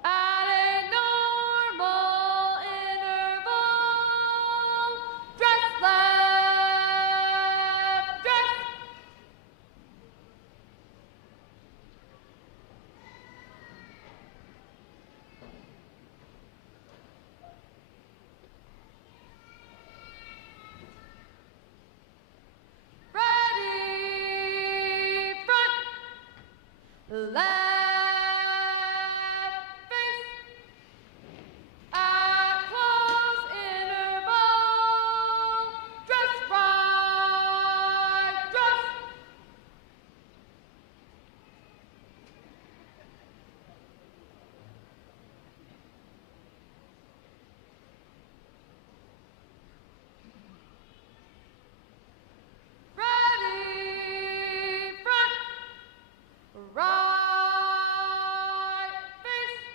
at a normal interval. Dress left, dress. Ready, front, left, face, at close interval, dress right, dress. Ready, front, right, face,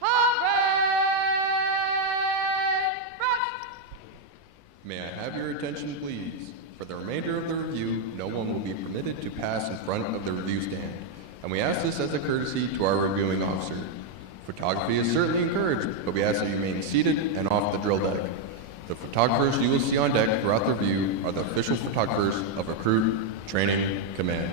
parade, rest. May I have your attention, please? For the remainder of the review, no one will be permitted to pass in front of the review stand, and we ask this as a courtesy to our reviewing officer. Photography is certainly encouraged, but we ask that you remain seated and off the drill deck. The photographers you will see on deck throughout the review are the official photographers of Recruit Training Command.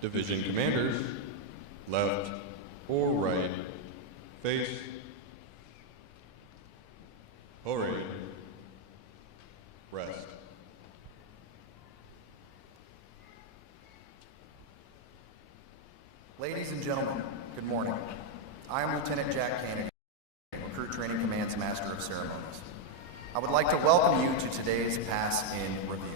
Division commanders, left or right, face, parade, rest. Ladies and gentlemen, good morning. I am Lieutenant Jack Kennedy, Recruit Training Command's Master of Ceremonies. I would like to welcome you to today's Pass-In Review.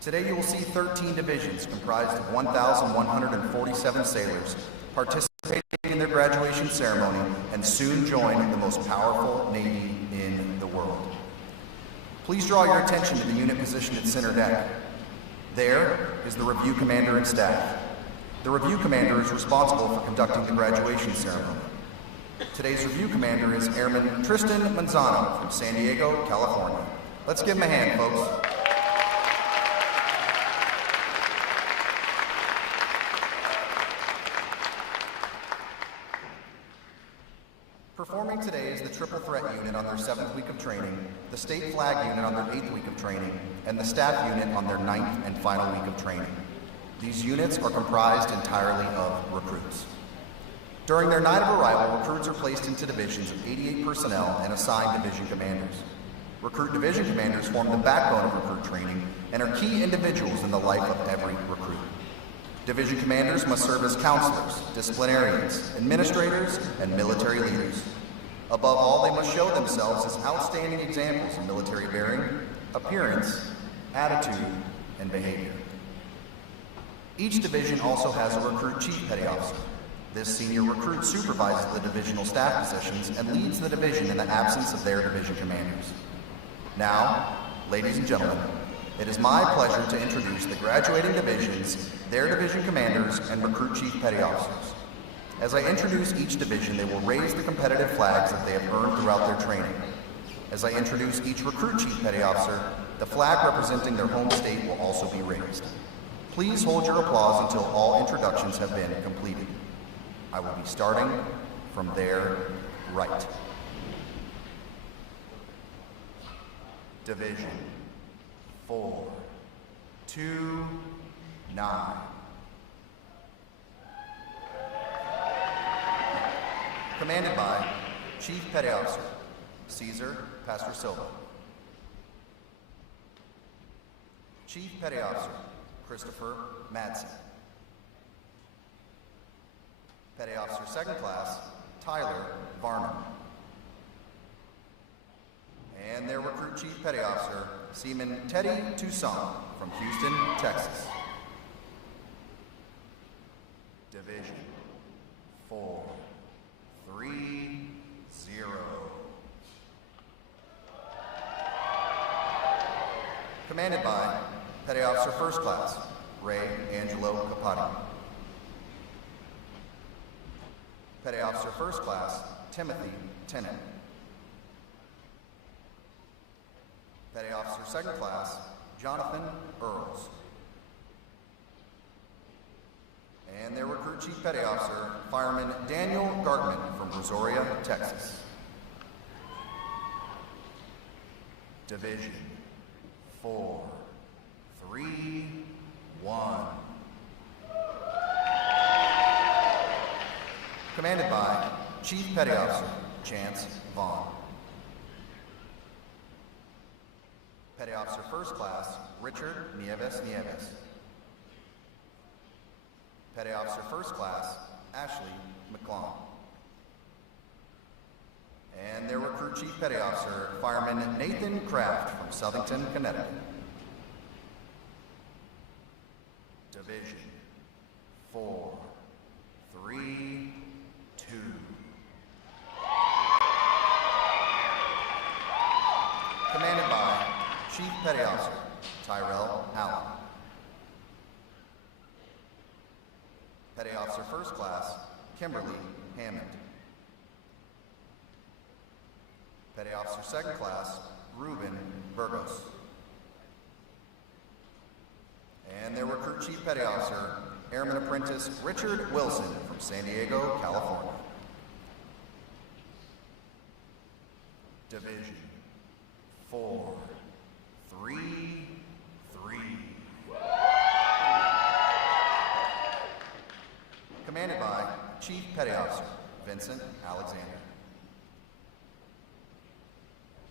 Today you will see 13 divisions comprised of 1,147 sailors participating in their graduation ceremony and soon join the most powerful Navy in the world. Please draw your attention to the unit positioned at center deck. There is the Review Commander and staff. The Review Commander is responsible for conducting the graduation ceremony. Today's Review Commander is Airman Tristan Manzano from San Diego, California. Let's give him a hand, folks. Performing today is the Triple Threat Unit on their 7th week of training, the State Flag Unit on their 8th week of training, and the Staff Unit on their 9th and final week of training. These units are comprised entirely of recruits. During their night of arrival, recruits are placed into divisions of 88 personnel and assigned division commanders. Recruit division commanders form the backbone of recruit training and are key individuals in the life of every recruit. Division commanders must serve as counselors, disciplinarians, administrators, and military leaders. Above all, they must show themselves as outstanding examples of military bearing, appearance, attitude, and behavior. Each division also has a recruit chief petty officer. This senior recruit supervises the divisional staff positions and leads the division in the absence of their division commanders. Now, ladies and gentlemen, it is my pleasure to introduce the graduating divisions, their division commanders, and recruit chief petty officers. As I introduce each division, they will raise the competitive flags that they have earned throughout their training. As I introduce each recruit chief petty officer, the flag representing their home state will also be raised. Please hold your applause until all introductions have been completed. I will be starting from their right. Division 429. Commanded by Chief Petty Officer Caesar Pastor Silva. Chief Petty Officer Christopher Madsen. Petty Officer Second Class Tyler Varner. And their recruit Chief Petty Officer Seaman Teddy Toussaint from Houston, Texas. Division 430. Commanded by Petty Officer First Class Ray Angelo Capati. Petty Officer First Class Timothy Tennant. Petty Officer Second Class Jonathan Earls. And their recruit Chief Petty Officer Fireman Daniel Gartman from Brazoria, Texas. Division 431. Commanded by Chief Petty Officer Chance Vaughn. Petty Officer First Class Richard Nieves. Petty Officer First Class Ashley McClung. And their recruit Chief Petty Officer Fireman Nathan Kraft from Southington, Connecticut. Division 432. Commanded by Chief Petty Officer Tyrell Allen. Petty Officer First Class Kimberly Hammond. Petty Officer Second Class Ruben Burgos. And their recruit Chief Petty Officer Airman Apprentice Richard Wilson from San Diego, California. Division 433. Commanded by Chief Petty Officer Vincent Alexander.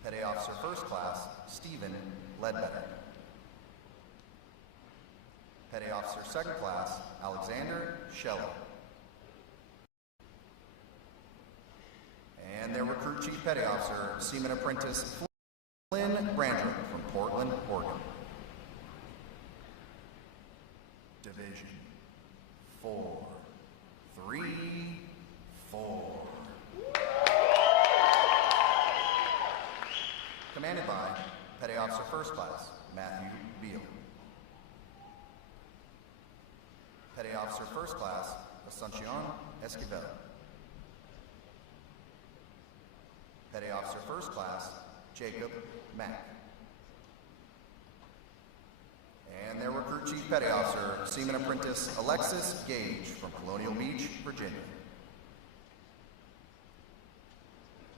Petty Officer First Class Stephen Ledbetter. Petty Officer Second Class Alexander Shelley. And their recruit Chief Petty Officer Seaman Apprentice Flynn Brandreth from Portland, Oregon. Division 434. Commanded by Petty Officer First Class Matthew Beal. Petty Officer First Class Asuncion Esquivel. Petty Officer First Class Jacob Mack. And their recruit Chief Petty Officer Seaman Apprentice Alexis Gage from Colonial Beach, Virginia.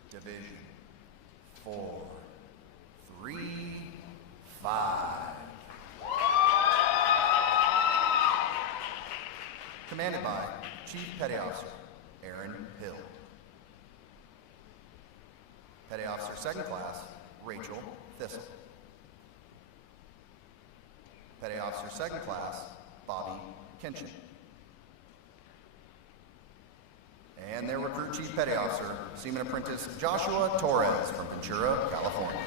Division 435. Commanded by Chief Petty Officer Aaron Hill. Petty Officer Second Class Rachel Thistle. Petty Officer Second Class Bobby Kinchin. And their recruit Chief Petty Officer Seaman Apprentice Joshua Torres from Ventura, California.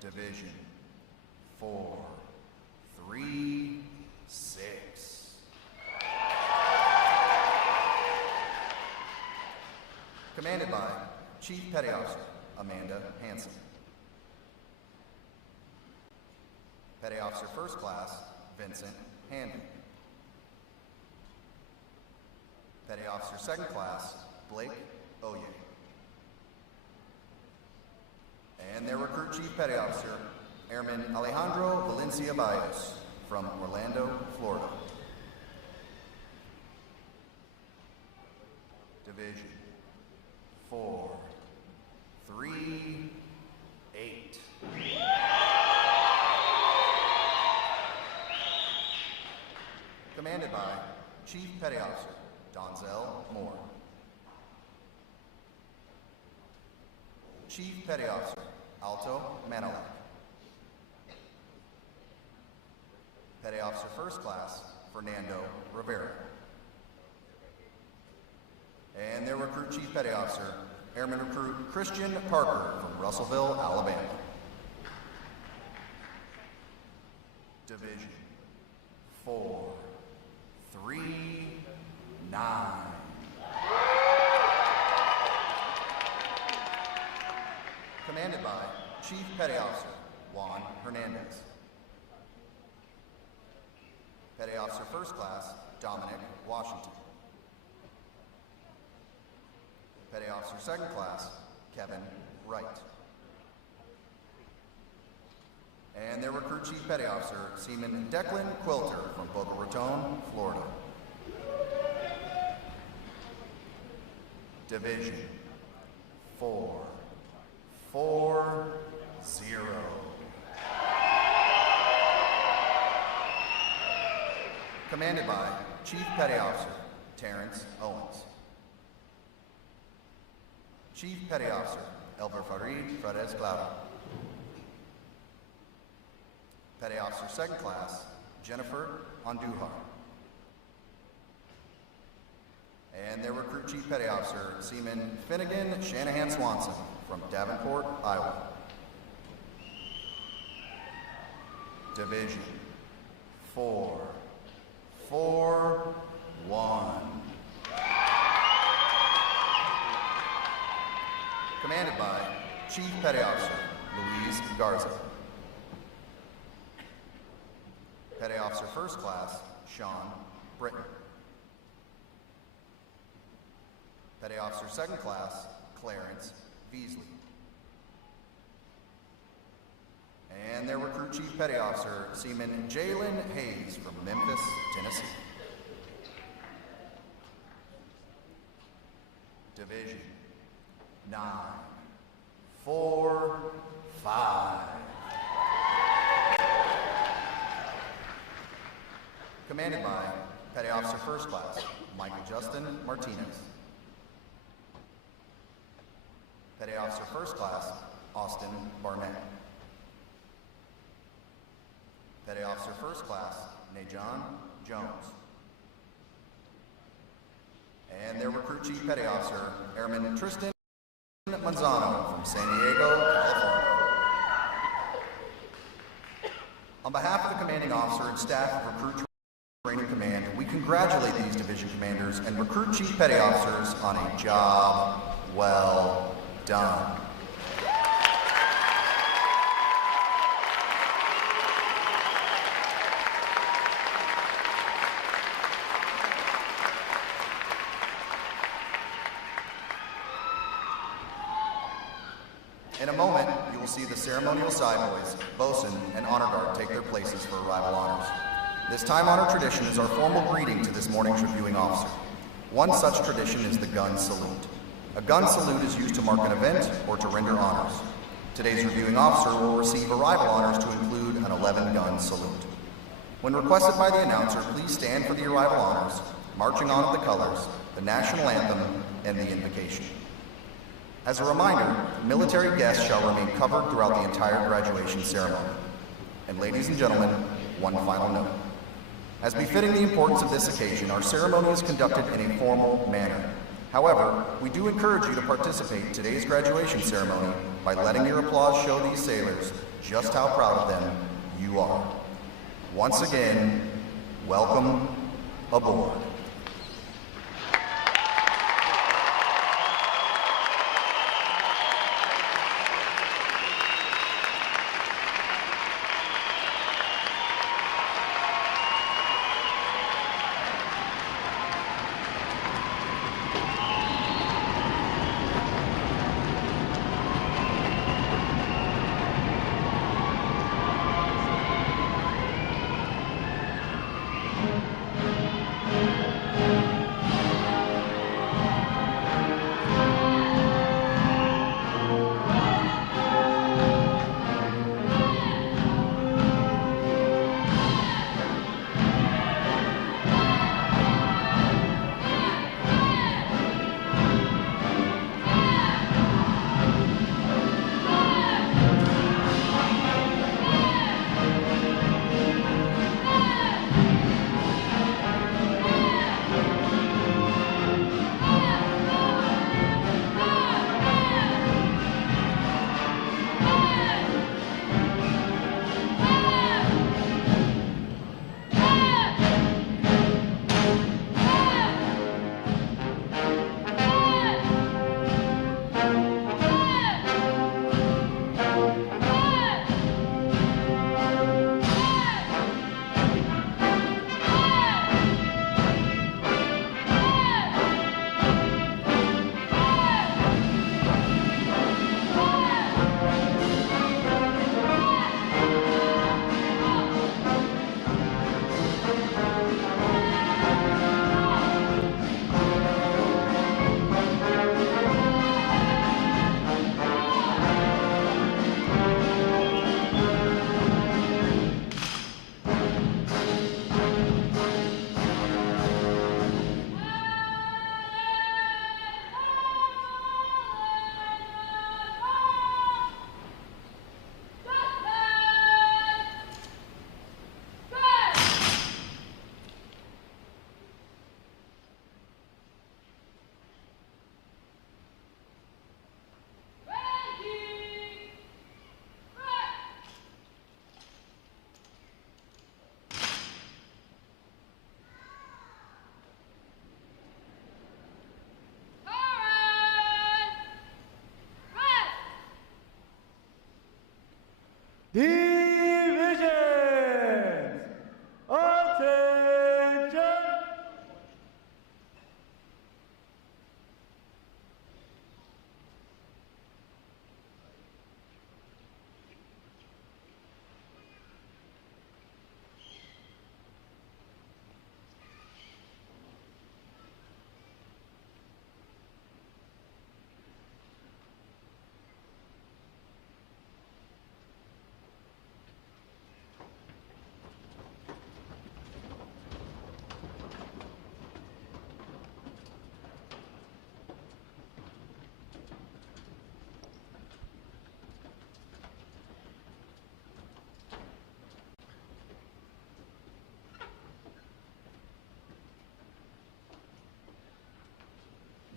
Division 436. Commanded by Chief Petty Officer Amanda Hanson. Petty Officer First Class Vincent Handy. Petty Officer Second Class Blake Oye. And their Recruit Chief Petty Officer Airman Alejandro Valencia Baez from Orlando, Florida. Division 438. Commanded by Chief Petty Officer Donzel Moore. Chief Petty Officer Alto Manalak. Petty Officer First Class Fernando Rivera. And their Recruit Chief Petty Officer, Airman Recruit Christian Parker from Russellville, Alabama. Division 439. Commanded by Chief Petty Officer Juan Hernandez. Petty Officer First Class Dominic Washington. Petty Officer Second Class Kevin Wright. And their Recruit Chief Petty Officer Seaman Declan Quilter from Boca Raton, Florida. Division 440. Commanded by Chief Petty Officer Terrence Owens. Chief Petty Officer Elver Farid Fredez Claro. Petty Officer Second Class Jennifer Andujar. And their Recruit Chief Petty Officer Seaman Finnegan Shanahan Swanson from Davenport, Iowa. Division 441. Commanded by Chief Petty Officer Luis Garza. Petty Officer First Class Sean Britton. Petty Officer Second Class Clarence Beasley. And their Recruit Chief Petty Officer Seaman Jalen Hayes from Memphis, Tennessee. Division 945. Commanded by Petty Officer First Class Michael Justin Martinez. Petty Officer First Class Austin Barnett. Petty Officer First Class Najon Jones. And their Recruit Chief Petty Officer Airman Tristan Manzano from San Diego, California. On behalf of the Commanding Officer and staff of Recruit Training Command, we congratulate these division commanders and Recruit Chief Petty Officers on a job well done. In a moment, you will see the ceremonial side boys, bosun, and honor guard take their places for arrival honors. This time-honored tradition is our formal greeting to this morning's reviewing officer. One such tradition is the gun salute. A gun salute is used to mark an event or to render honors. Today's reviewing officer will receive arrival honors to include an 11-gun salute. When requested by the announcer, please stand for the arrival honors, marching on of the colors, the national anthem, and the invocation. As a reminder, military guests shall remain covered throughout the entire graduation ceremony. And ladies and gentlemen, one final note. As befitting the importance of this occasion, our ceremony is conducted in a formal manner. However, we do encourage you to participate in today's graduation ceremony by letting your applause show these sailors just how proud of them you are. Once again, welcome aboard.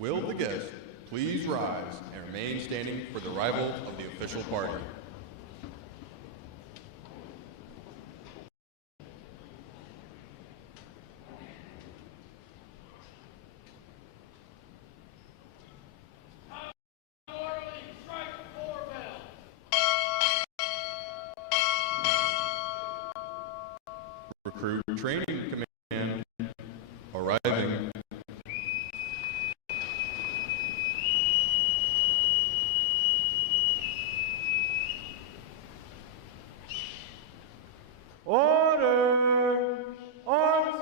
Will the guests please rise and remain standing for the arrival of the official party? Recruit Training Command arriving. Order! Arms!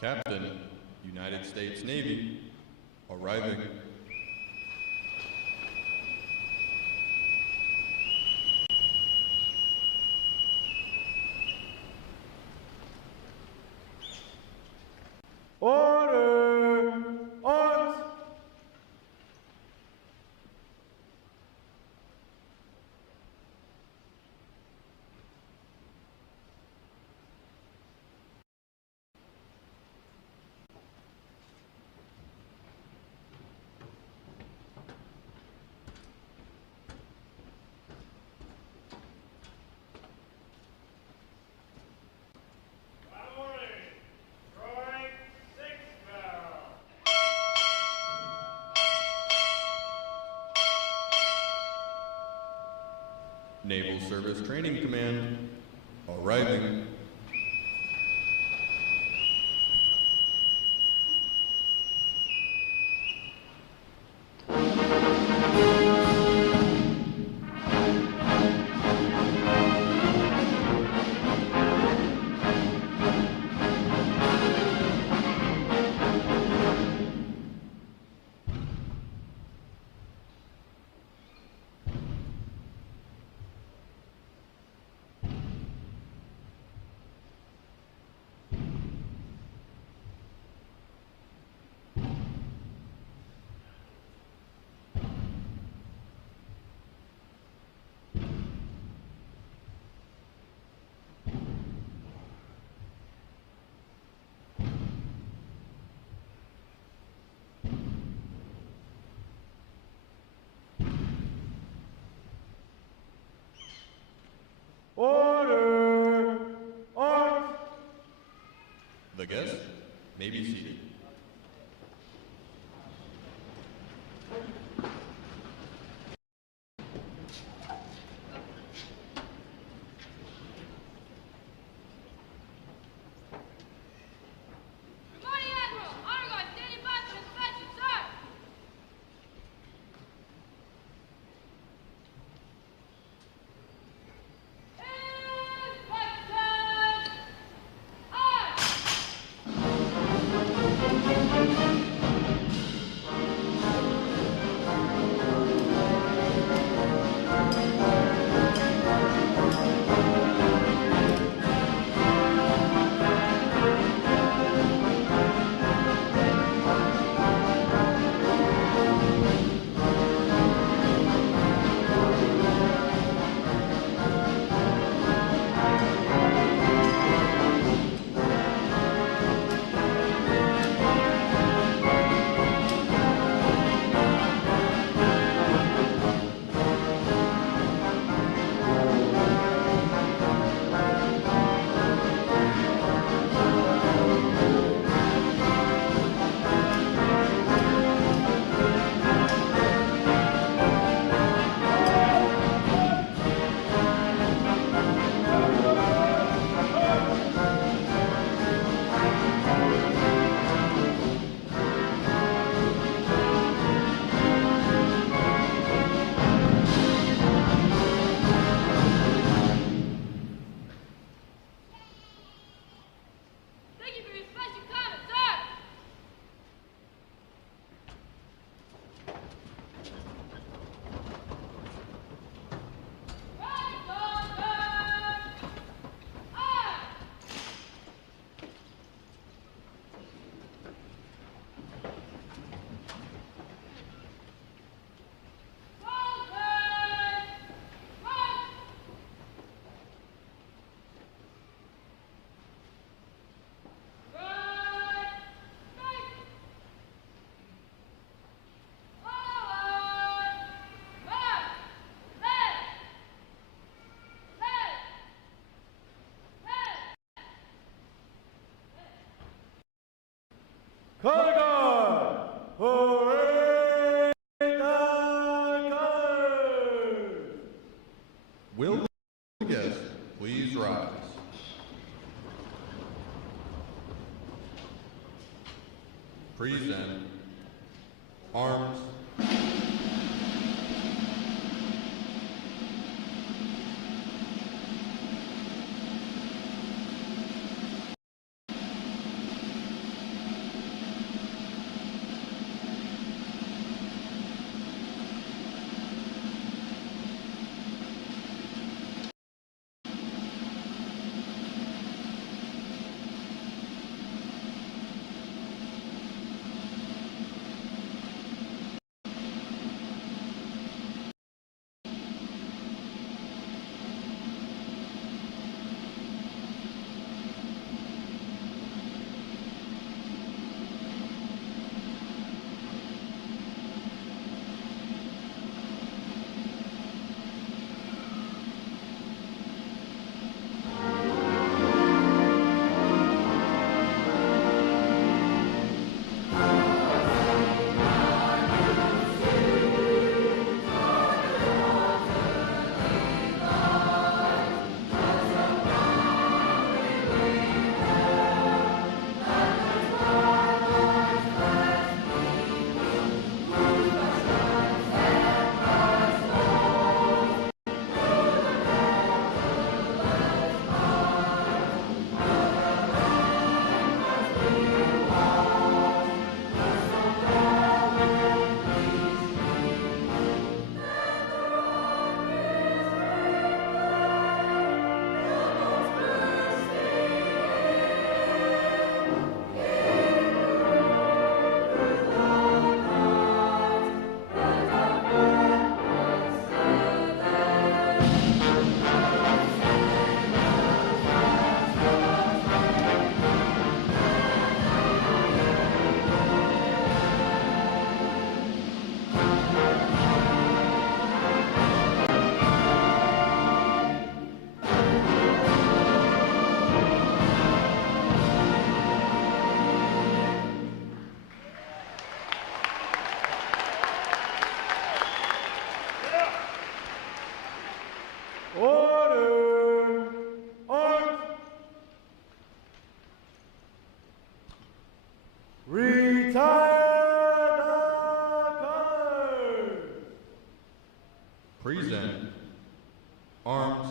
Captain, United States Navy, arriving. Order! Arms! Naval Service Training Command, arriving. Order! Arms! The guests may be seated. Color guard, parade the colors. Will the guests please rise? Present arms. Order, arms. Retire the colors. Present arms.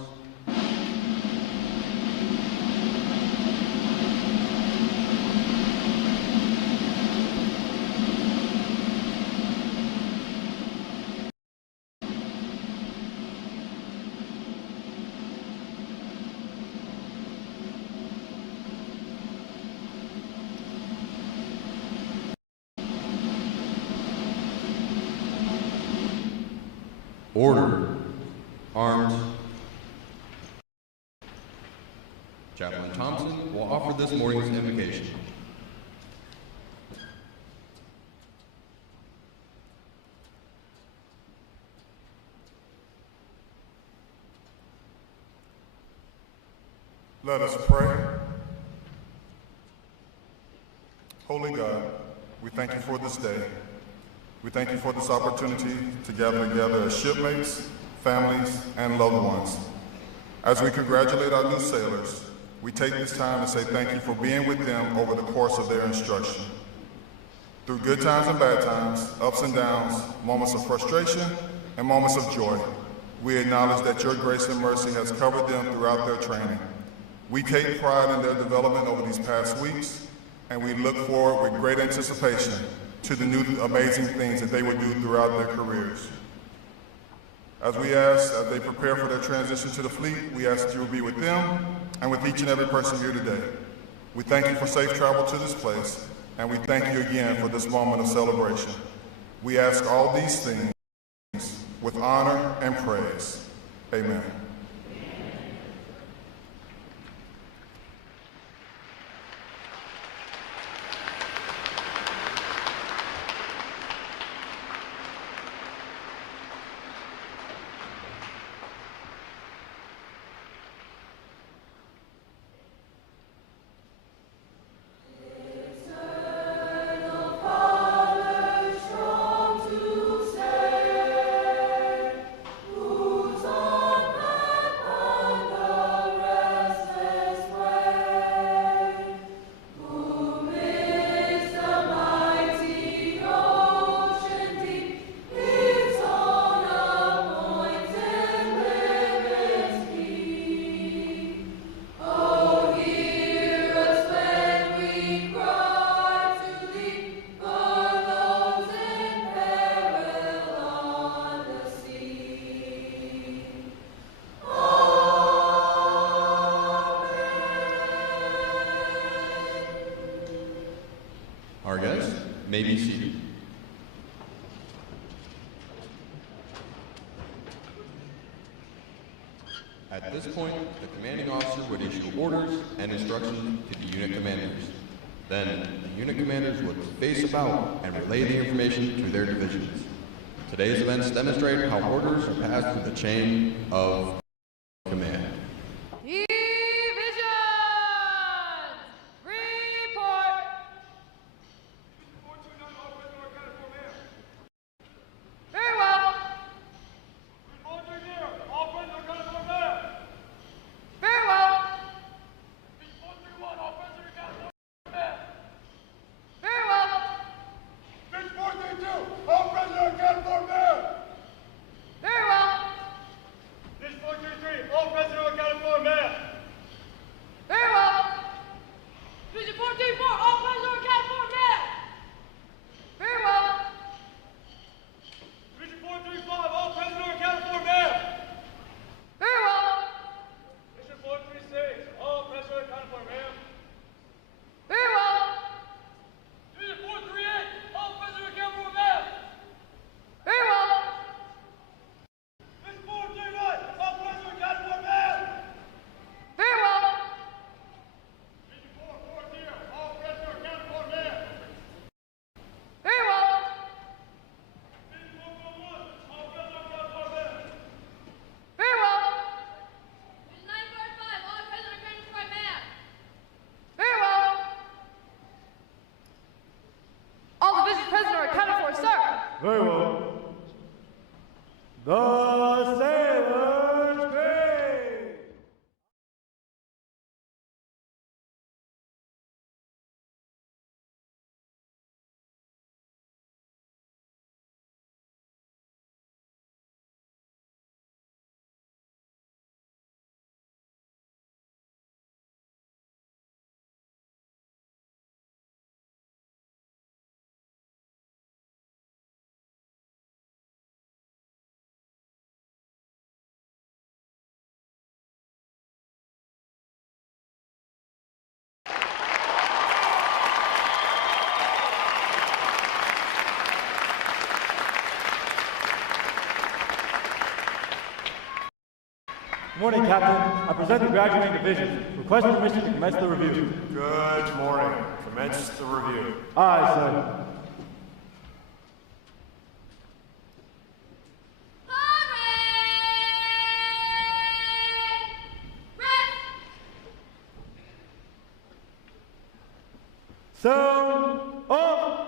Order, arms. Chaplain Thompson will offer this morning's invocation. Let us pray. Holy God, we thank you for this day. We thank you for this opportunity to gather together as shipmates, families, and loved ones. As we congratulate our new sailors, we take this time to say thank you for being with them over the course of their instruction. Through good times and bad times, ups and downs, moments of frustration, and moments of joy, we acknowledge that your grace and mercy has covered them throughout their training. We take pride in their development over these past weeks, and we look forward with great anticipation to the new amazing things that they will do throughout their careers. As we ask, as they prepare for their transition to the fleet, we ask that you will be with them and with each and every person here today. We thank you for safe travel to this place, and we thank you again for this moment of celebration. We ask all these things with honor and praise. Amen. Our guests may be seated. At this point, the commanding officer would issue orders and instructions to the unit commanders. Then, the unit commanders would face about and relay the information to their divisions. Today's events demonstrate how orders are passed through the chain of command. Very well. The Sailor's Grade. Good morning, Captain. I present the graduating division. Request permission to commence the review. Good morning. Commence the review. Aye, sir. Sound off!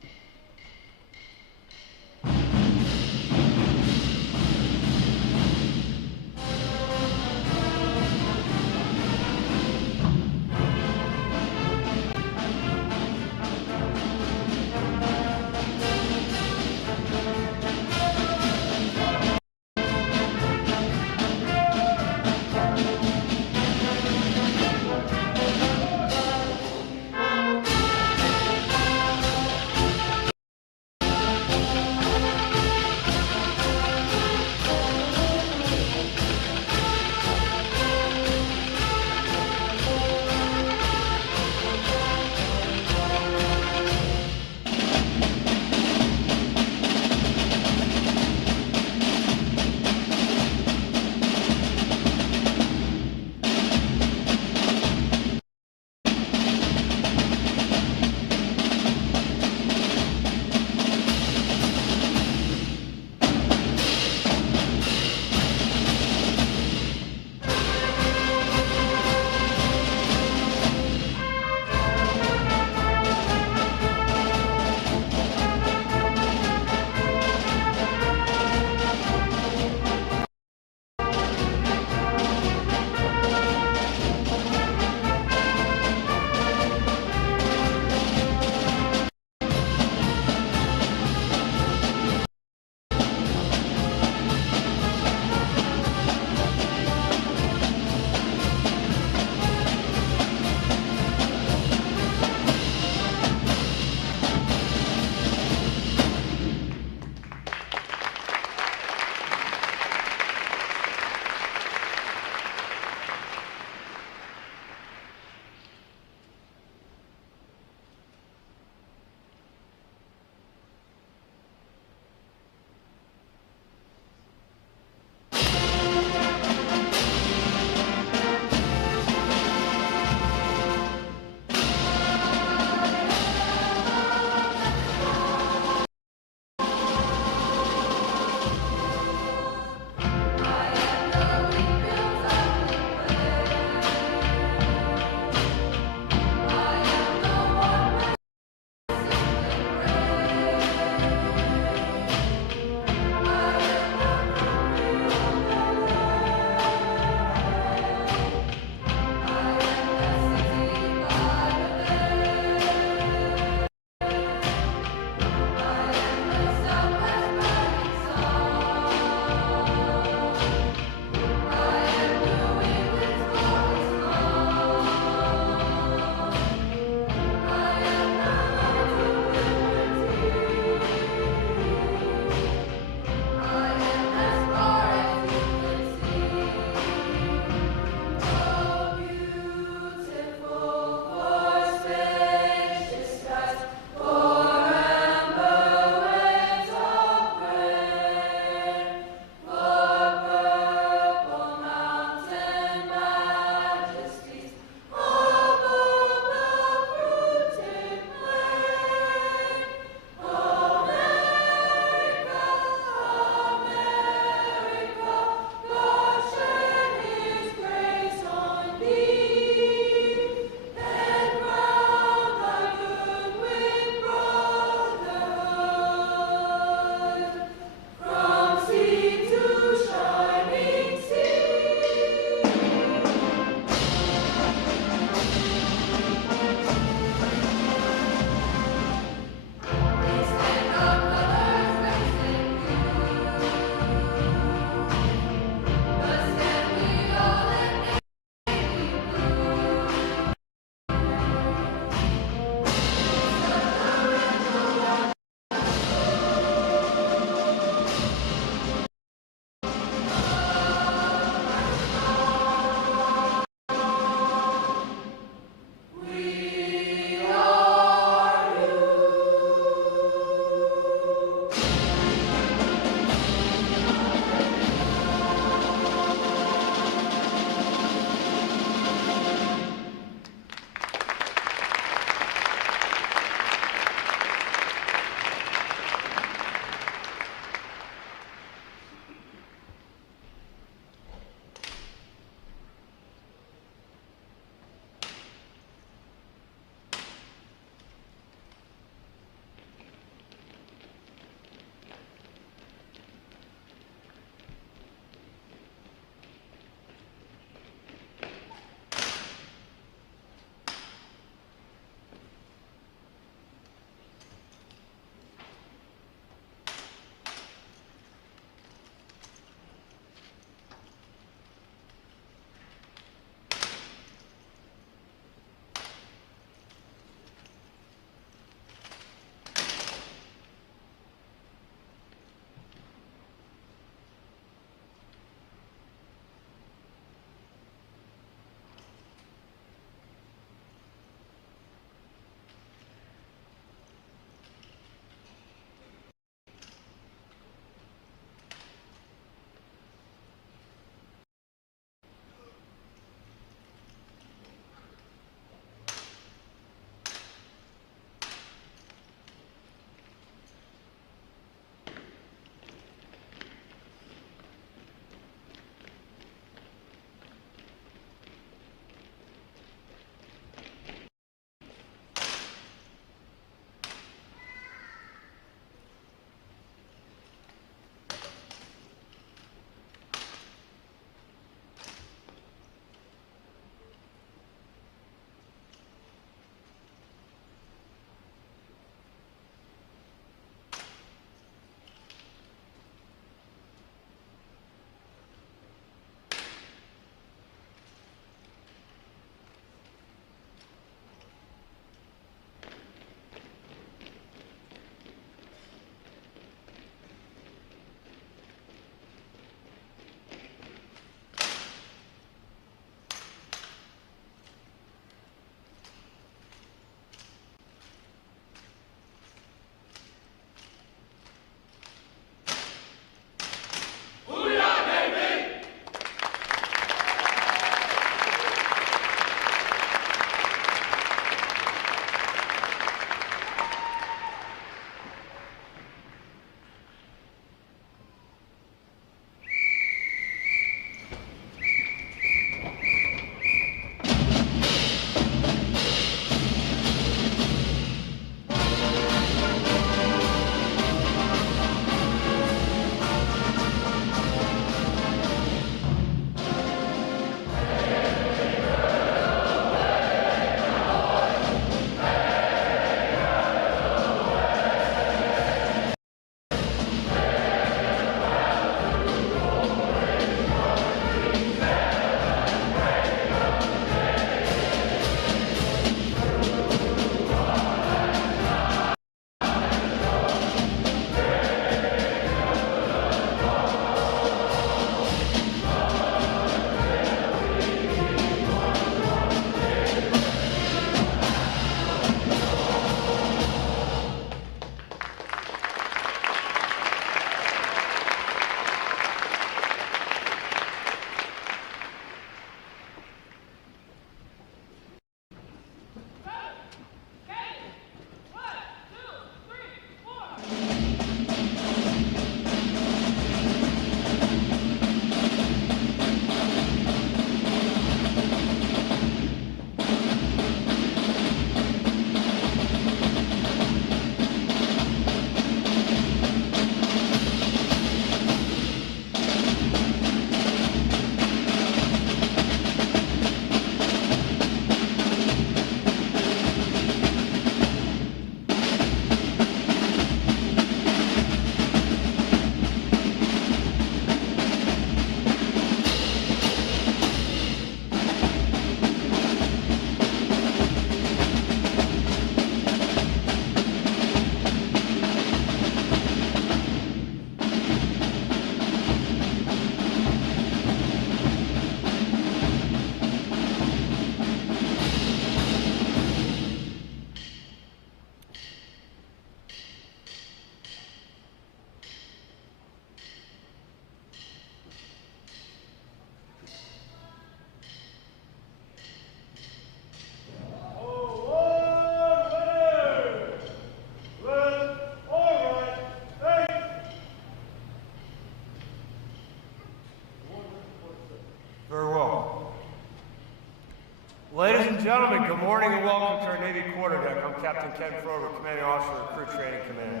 gentlemen, good morning and welcome to our Navy quarterdeck. I'm Captain Ken Frober, Commanding Officer of Crew Training Command.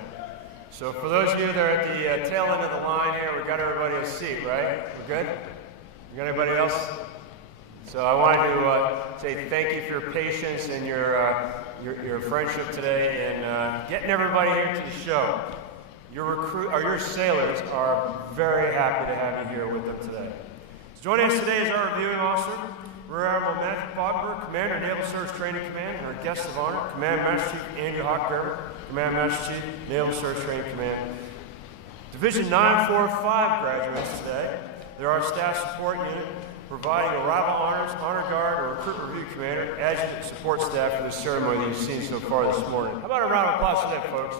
So for those of you that are at the tail end of the line here, we got everybody a seat, right? We're good? You got anybody else? So I wanted to say thank you for your patience and your friendship today and getting everybody here to the show. Your sailors are very happy to have you here with them today. So joining us today is our reviewing officer, Rear Admiral Matthew Bogberg, Commander, Naval Service Training Command, and our guest of honor, Command Master Chief Andrew Hochberger, Command Master Chief, Naval Service Training Command. Division 945 graduates today. They're our staff support unit, providing arrival honors, honor guard, or recruit review commander, adjutant support staff for this ceremony that you've seen so far this morning. How about a round of applause for them, folks?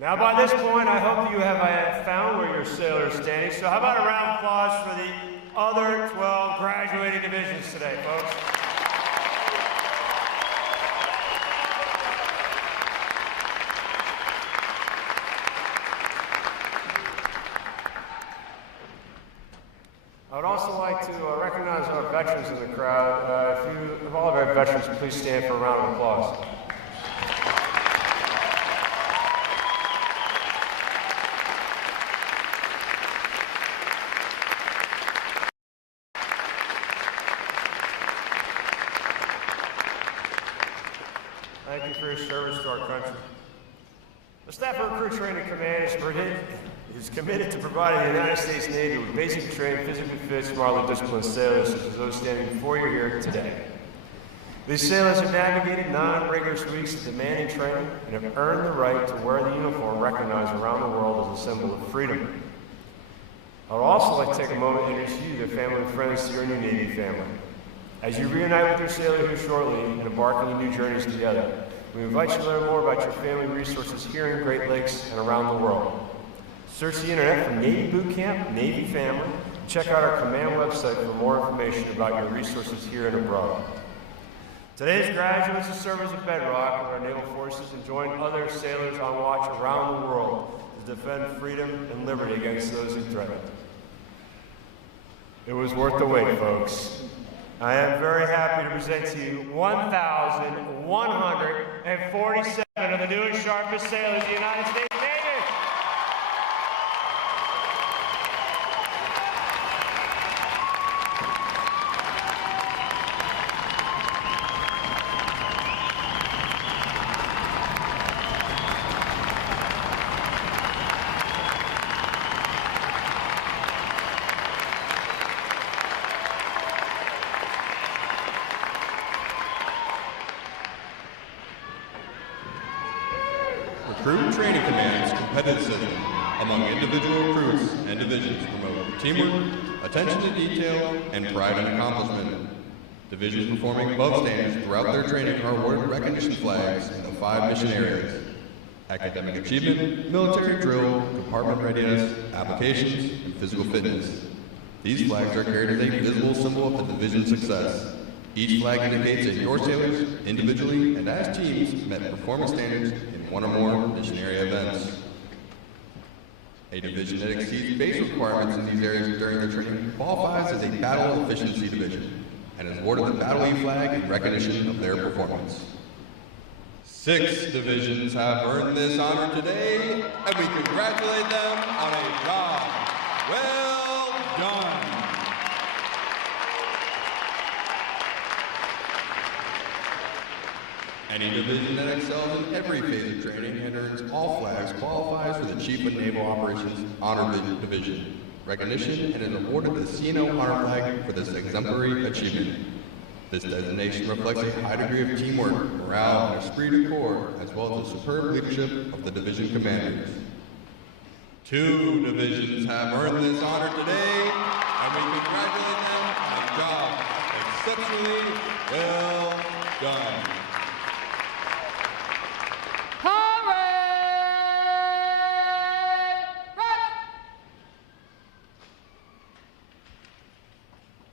Now by this point, I hope you have found where your sailor is standing, so how about a round of applause for the other 12 graduating divisions today, folks? I would also like to recognize our veterans in the crowd. If all of our veterans, please stand for a round of applause. Thank you for your service to our country. The staff of Crew Training Command is committed to providing the United States Navy with basic trained, physically fit, smartly disciplined sailors such as those standing before you here today. These sailors have navigated 9 rigorous weeks of demanding training and have earned the right to wear the uniform recognized around the world as a symbol of freedom. I would also like to take a moment to introduce you to family and friends to your new Navy family. As you reunite with your sailor here shortly and embark on new journeys together, we invite you to learn more about your family resources here in Great Lakes and around the world. Search the internet for Navy Boot Camp, Navy Family, and check out our command website for more information about your resources here and abroad. Today's graduates will serve as a bedrock of our naval forces and join other sailors on watch around the world to defend freedom and liberty against those who threaten it. It was worth the wait, folks. I am very happy to present to you 1,147 of the newest, sharpest sailors of the United States Navy. Recruit Training Command's competitive system among individual recruits and divisions promote teamwork, attention to detail, and pride in accomplishment. Divisions performing above standards throughout their training are awarded recognition flags in the 5 mission areas: academic achievement, military drill, compartment readiness, applications, and physical fitness. These flags are carried as a visible symbol of the division's success. Each flag indicates that your sailors, individually and as teams, met performance standards in one or more mission area events. A division that exceeds base requirements in these areas during their training qualifies as a battle efficiency division and is awarded the Battle E flag in recognition of their performance. 6 divisions have earned this honor today, and we congratulate them on a job well done. Any division that excels in every phase of training and earns all flags qualifies for the Chief of Naval Operations Honor Division recognition and is awarded the CNO Honor Flag for this exemplary achievement. This designation reflects a high degree of teamwork, morale, and esprit de corps, as well as the superb leadership of the division commanders. 2 divisions have earned this honor today, and we congratulate them on a job exceptionally well done.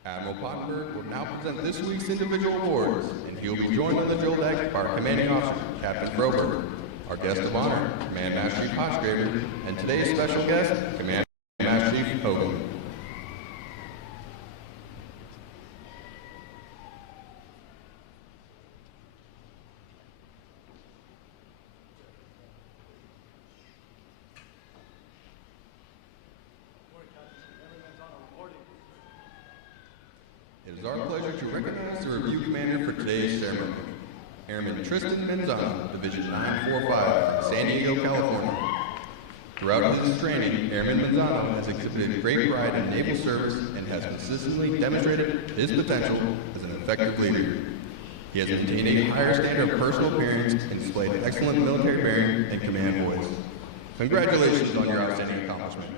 Admiral Pottenberg will now present this week's individual awards, and he will be joined on the drill deck by our commanding officer, Captain Frober. our guest of honor, Command Master Chief Hotchgraver, and today's special guest, Command Master Chief Hogan. It is our pleasure to recognize the Review Commander for today's ceremony, Airman Tristan Menzano, Division 945, San Diego, California. Throughout his training, Airman Menzano has exhibited great pride in naval service and has consistently demonstrated his potential as an effective leader. He has maintained a higher standard of personal appearance and displayed excellent military bearing and command voice. Congratulations on your outstanding accomplishment.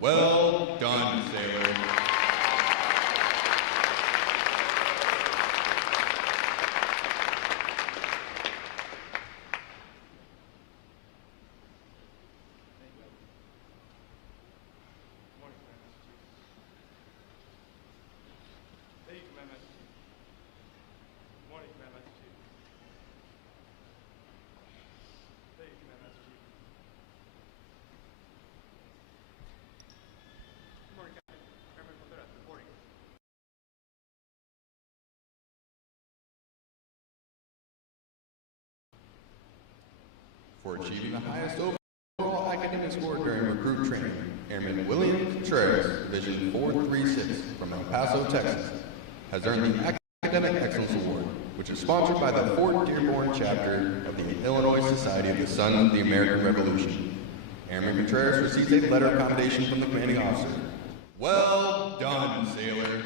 Well done, sailor. For achieving the highest overall academic score during recruit training, Airman William Contreras, Division 436 from El Paso, Texas, has earned the Academic Excellence Award, which is sponsored by the Fort Dearborn chapter of the Illinois Society of the Sons of the American Revolution. Airman Contreras receives a letter of commendation from the commanding officer. Well done, sailor.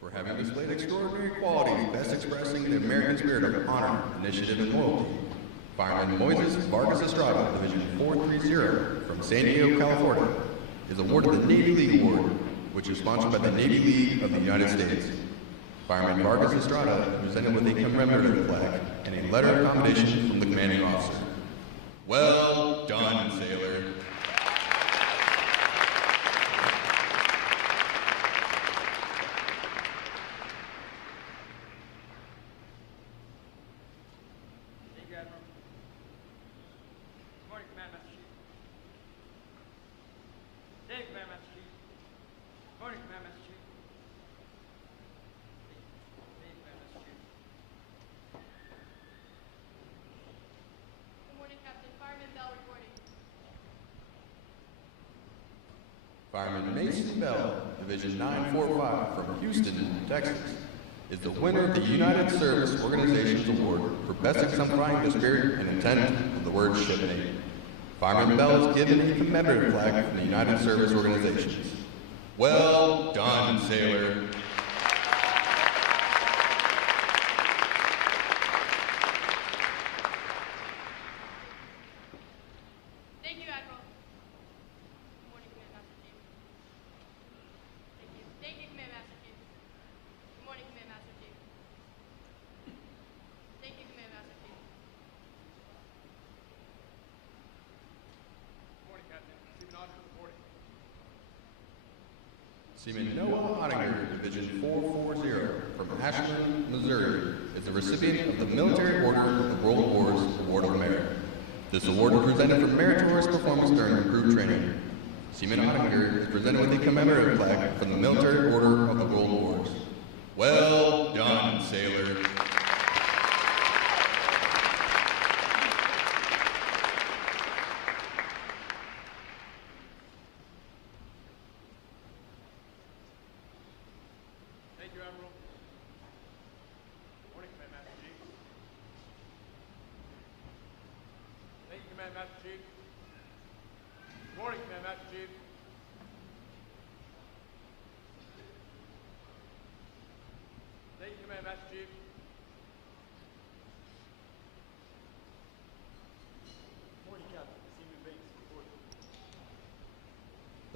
For having displayed extraordinary qualities best expressing the American spirit of honor, initiative, and loyalty, Fireman Moises Vargas Estrada, Division 430 from San Diego, California, is awarded the Navy League Award, which is sponsored by the Navy League of the United States. Fireman Vargas Estrada is presented with a commemorative flag and a letter of commendation from the commanding officer. Well done, sailor. Fireman Mason Bell, Division 945 from Houston, Texas, is the winner of the United Service Organizations Award for best exemplifying the spirit and intent of the word shipmate. Fireman Bell is given a commemorative flag from the United Service Organizations. Well done, sailor. Seaman Noah Ottinger, Division 440 from Ashland, Missouri, is the recipient of the Military Order of the World Wars Award of Merit. This award is presented for meritorious performance during recruit training. Seaman Ottinger is presented with a commemorative flag from the Military Order of the World Wars. Well done, sailor.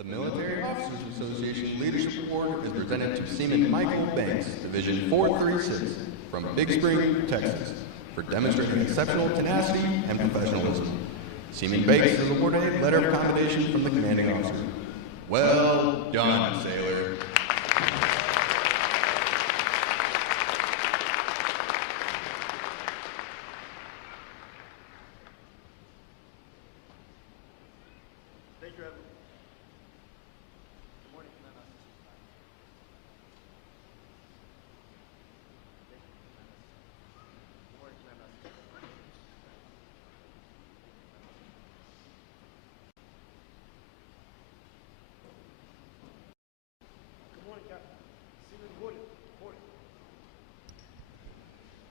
The Military Officers Association Leadership Award is presented to Seaman Michael Banks, Division 436, from Big Spring, Texas, for demonstrating exceptional tenacity and professionalism. Seaman Banks is awarded a letter of commendation from the commanding officer. Well done, sailor. Thank you, Evan. Good morning, Command Officer. Good morning, Command Officer. Good morning, Captain. Seaman Wooden, reporting.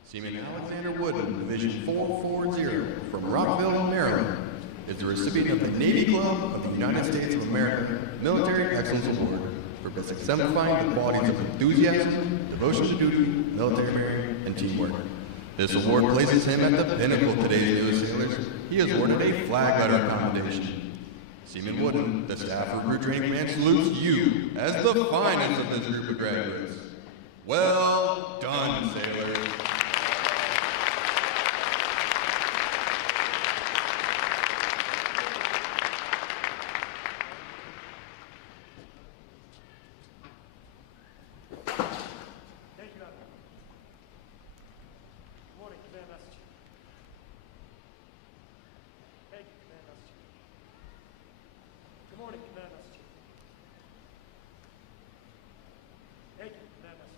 Seaman Alexander Wooden, Division 440, from Rockville, Maryland, is the recipient of the Navy Club of the United States of America Military Excellence Award for best exemplifying the qualities of enthusiasm, devotion to duty, military merit, and teamwork. This award places him at the pinnacle of today's newest sailors. He is awarded a flag letter of commendation. Seaman Wooden, the staff of Recruit Training Command, salutes you as the finest of this group of graduates. Well done, sailors. Thank you, Evan. Good morning, Command Message. Thank you, Command Message. Good morning, Command Message. Thank you, Command Message.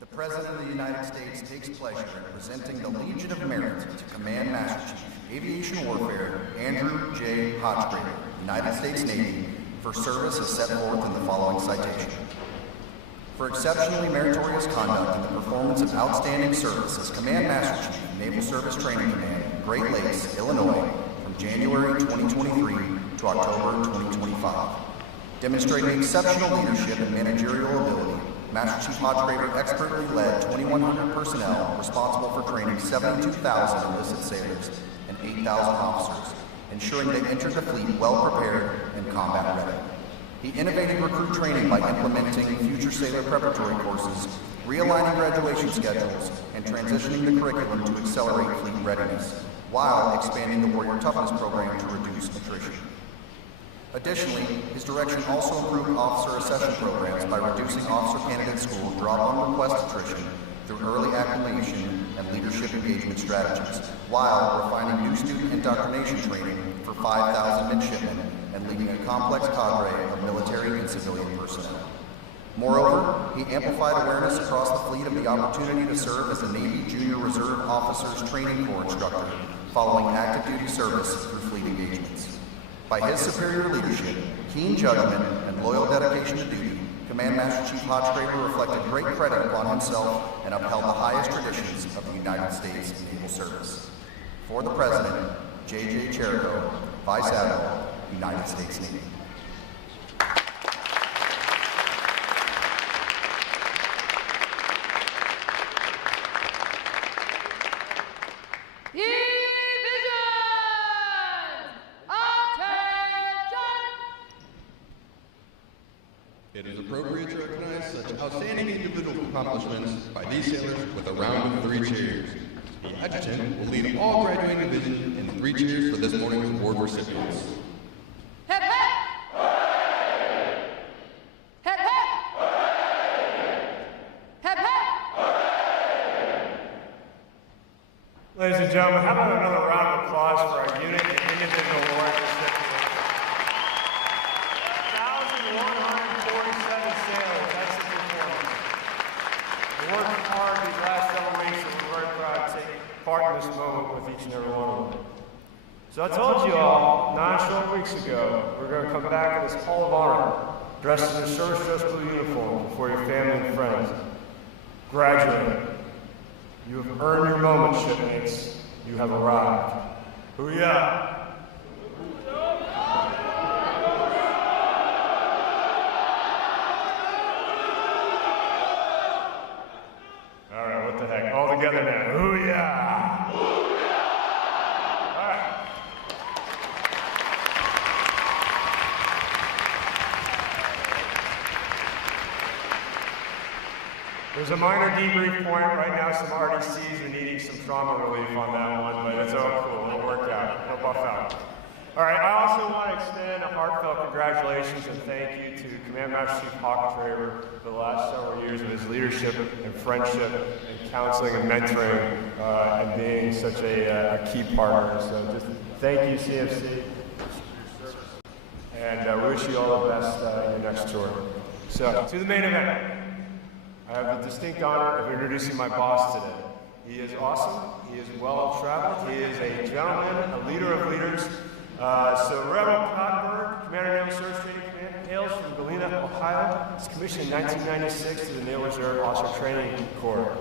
The President of the United States takes pleasure in presenting the Legion of Merit to Command Master Chief, Aviation Warfare, Andrew J. Hodgegraver, United States Navy, for service as set forth in the following citation. For exceptionally meritorious conduct in the performance of outstanding service as Command Master Chief, Naval Service Training Command, Great Lakes, Illinois, from January 2023 to October 2025. Demonstrating exceptional leadership and managerial ability, Master Chief Hodgegraver expertly led 2,100 personnel responsible for training 72,000 enlisted sailors and 8,000 officers, ensuring they entered the fleet well prepared and combat ready. He innovated recruit training by implementing future sailor preparatory courses, realigning graduation schedules, and transitioning the curriculum to accelerate fleet readiness, while expanding the Warrior Toughness program to reduce attrition. Additionally, his direction also improved officer accession programs by reducing officer candidate school drop-on request attrition through early acclimation and leadership engagement strategies, while refining new student indoctrination training for 5,000 midshipmen and leading a complex cadre of military and civilian personnel. Moreover, he amplified awareness across the fleet of the opportunity to serve as a Navy Junior Reserve Officers Training Corps instructor following active duty service through fleet engagements. By his superior leadership, keen judgment, and loyal dedication to duty, Command Master Chief Hodgegraver reflected great credit upon himself and upheld the highest traditions of the United States Naval Service. For the President, J.J. Cherico, Vice Admiral, United States Navy. It is appropriate to recognize such outstanding individual accomplishments by these sailors with a round of 3 cheers. The adjutant will lead all graduating division in 3 cheers for this morning's award recipients. Hip hip! Hip hip! Hip hip! Ladies and gentlemen, how about another round of applause for our unit and individual award recipients? 1,147 sailors, that's the performance. We're working hard these last several weeks, and we're very proud to take part in this moment with each and every one of them. So I told you all 9 short weeks ago, we're going to come back in this Hall of Honor, dressed in a service dress blue uniform before your family and friends. Graduating. You have earned your moment, shipmates. You have arrived. Hoo-yah! There's a minor debrief point right now. Some RDCs are needing some trauma relief on that one, but it's all cool. It'll work out. It'll buff out. All right, I also want to extend a heartfelt congratulations and thank you to Command Master Chief Hockentraber for the last several years of his leadership and friendship and counseling and mentoring and being such a key partner. So just thank you, CMC, and we wish you all the best in your next tour. So, to the main event. I have the distinct honor of introducing my boss today. He is awesome, he is well-traveled, he is a gentleman, a leader of leaders. So Rebel Cockburn, Commander Naval Service Training Command, hails from Galena, Ohio. He's commissioned in 1996 to the Naval Reserve Officer Training Corps.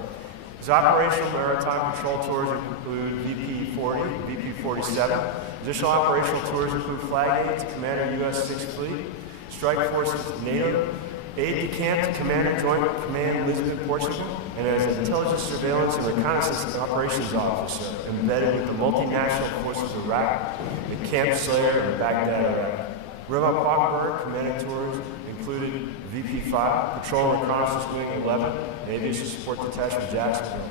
His operational maritime patrol tours include VP-40, VP-47. Additional operational tours include Flag Aid to Commander U.S. 6th Fleet, Strike Force with NATO, Aide de Camp to Commander Joint Command Lisbon, Portugal, and as an intelligence, surveillance, and reconnaissance operations officer embedded with the multinational forces of Iraq, the Camp Slayer, and Baghdad, Iraq. Rebel Cockburn commanding tours included VP-5, Patrol and Reconnaissance Wing 11, and Aviation Support Detachment Jacksonville.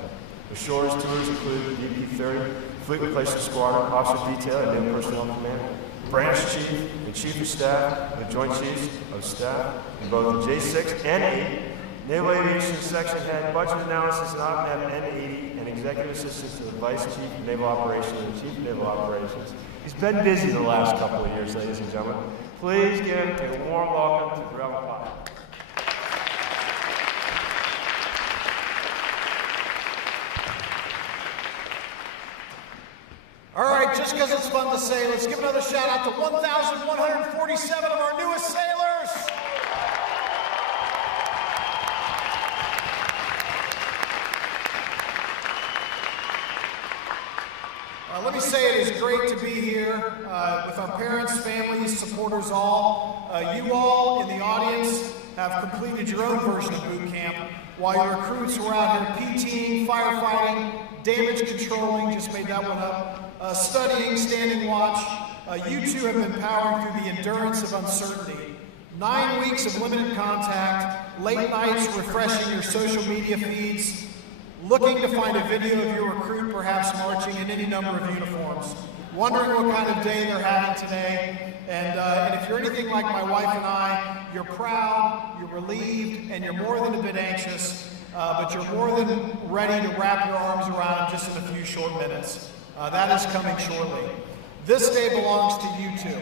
The shores tours included VP-30, Fleet Replacement Squadron, Officer Detail, and Naval Personnel Command. Branch Chief and Chief of Staff, the Joint Chiefs of Staff, in both J6 and 8, Naval Aviation Section Head, Budget Analysis and OpNav N80, and Executive Assistant to the Vice Chief of Naval Operations and Chief of Naval Operations. He's been busy the last couple of years, ladies and gentlemen. Please give a warm welcome to Rebel Cockburn. All right, just because it's fun to say, let's give another shout out to 1,147 of our newest sailors. Let me say it is great to be here with our parents, families, supporters all. You all in the audience have completed your own version of boot camp, while your recruits were out here PTing, firefighting, damage controlling, just made that one up, studying, standing watch. You two have been powering through the endurance of uncertainty. 9 weeks of limited contact, late nights refreshing your social media feeds, looking to find a video of your recruit perhaps marching in any number of uniforms, wondering what kind of day they're having today, and if you're anything like my wife and I, you're proud, you're relieved, and you're more than a bit anxious, but you're more than ready to wrap your arms around them just in a few short minutes. That is coming shortly. This day belongs to you two.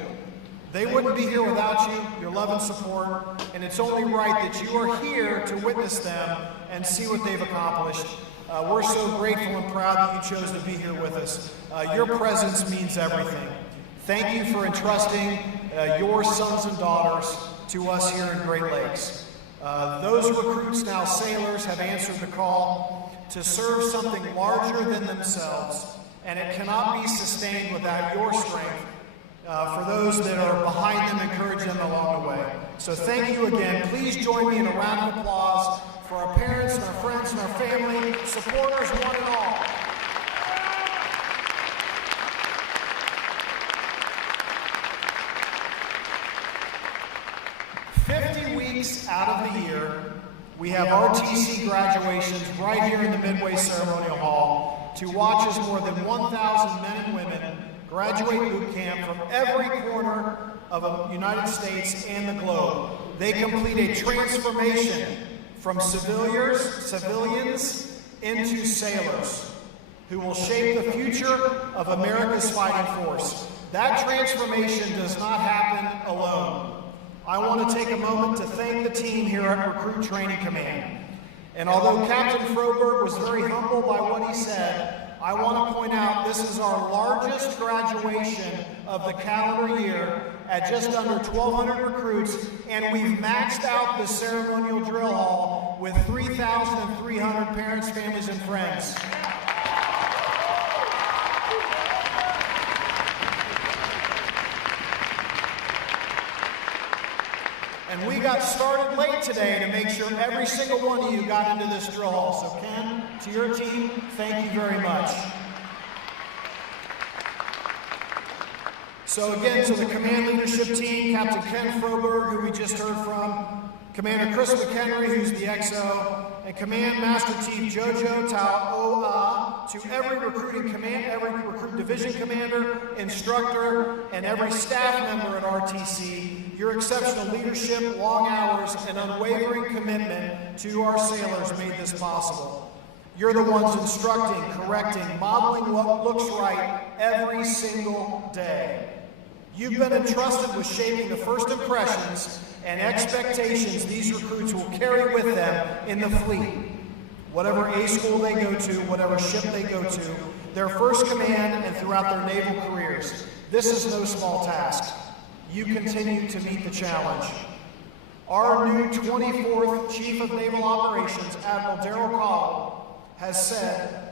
They wouldn't be here without you, your love and support, and it's only right that you are here to witness them and see what they've accomplished. We're so grateful and proud that you chose to be here with us. Your presence means everything. Thank you for entrusting your sons and daughters to us here in Great Lakes. Those recruits, now sailors, have answered the call to serve something larger than themselves, and it cannot be sustained without your strength. For those that are behind them, encourage them along the way. So thank you again. Please join me in a round of applause for our parents and our friends and our family, supporters, one and all. Out of the year, we have RTC graduations right here in the Midway Ceremonial Hall to watch as more than 1,000 men and women graduate boot camp from every corner of the United States and the globe. They complete a transformation from civilians into sailors who will shape the future of America's fighting force. That transformation does not happen alone. I want to take a moment to thank the team here at Recruit Training Command. And although Captain Froberg was very humble by what he said, I want to point out this is our largest graduation of the calendar year at just under 1,200 recruits, and we've maxed out the ceremonial drill hall with 3,300 parents, families, and friends. And we got started late today to make sure every single one of you got into this drill hall. So Ken, to your team, thank you very much. So again, to the command leadership team, Captain Ken Froberg, who we just heard from, Commander Chris McHenry, who's the XO, and Command Master Chief Jojo Tao'a, to every recruiting command, every recruit division commander, instructor, and every staff member at RTC, your exceptional leadership, long hours, and unwavering commitment to our sailors made this possible. You're the ones instructing, correcting, modeling what looks right every single day. You've been entrusted with shaping the first impressions and expectations these recruits will carry with them in the fleet. Whatever A school they go to, whatever ship they go to, their first command and throughout their naval careers. This is no small task. You continue to meet the challenge. Our new 24th Chief of Naval Operations, Admiral Darrell Call, has said,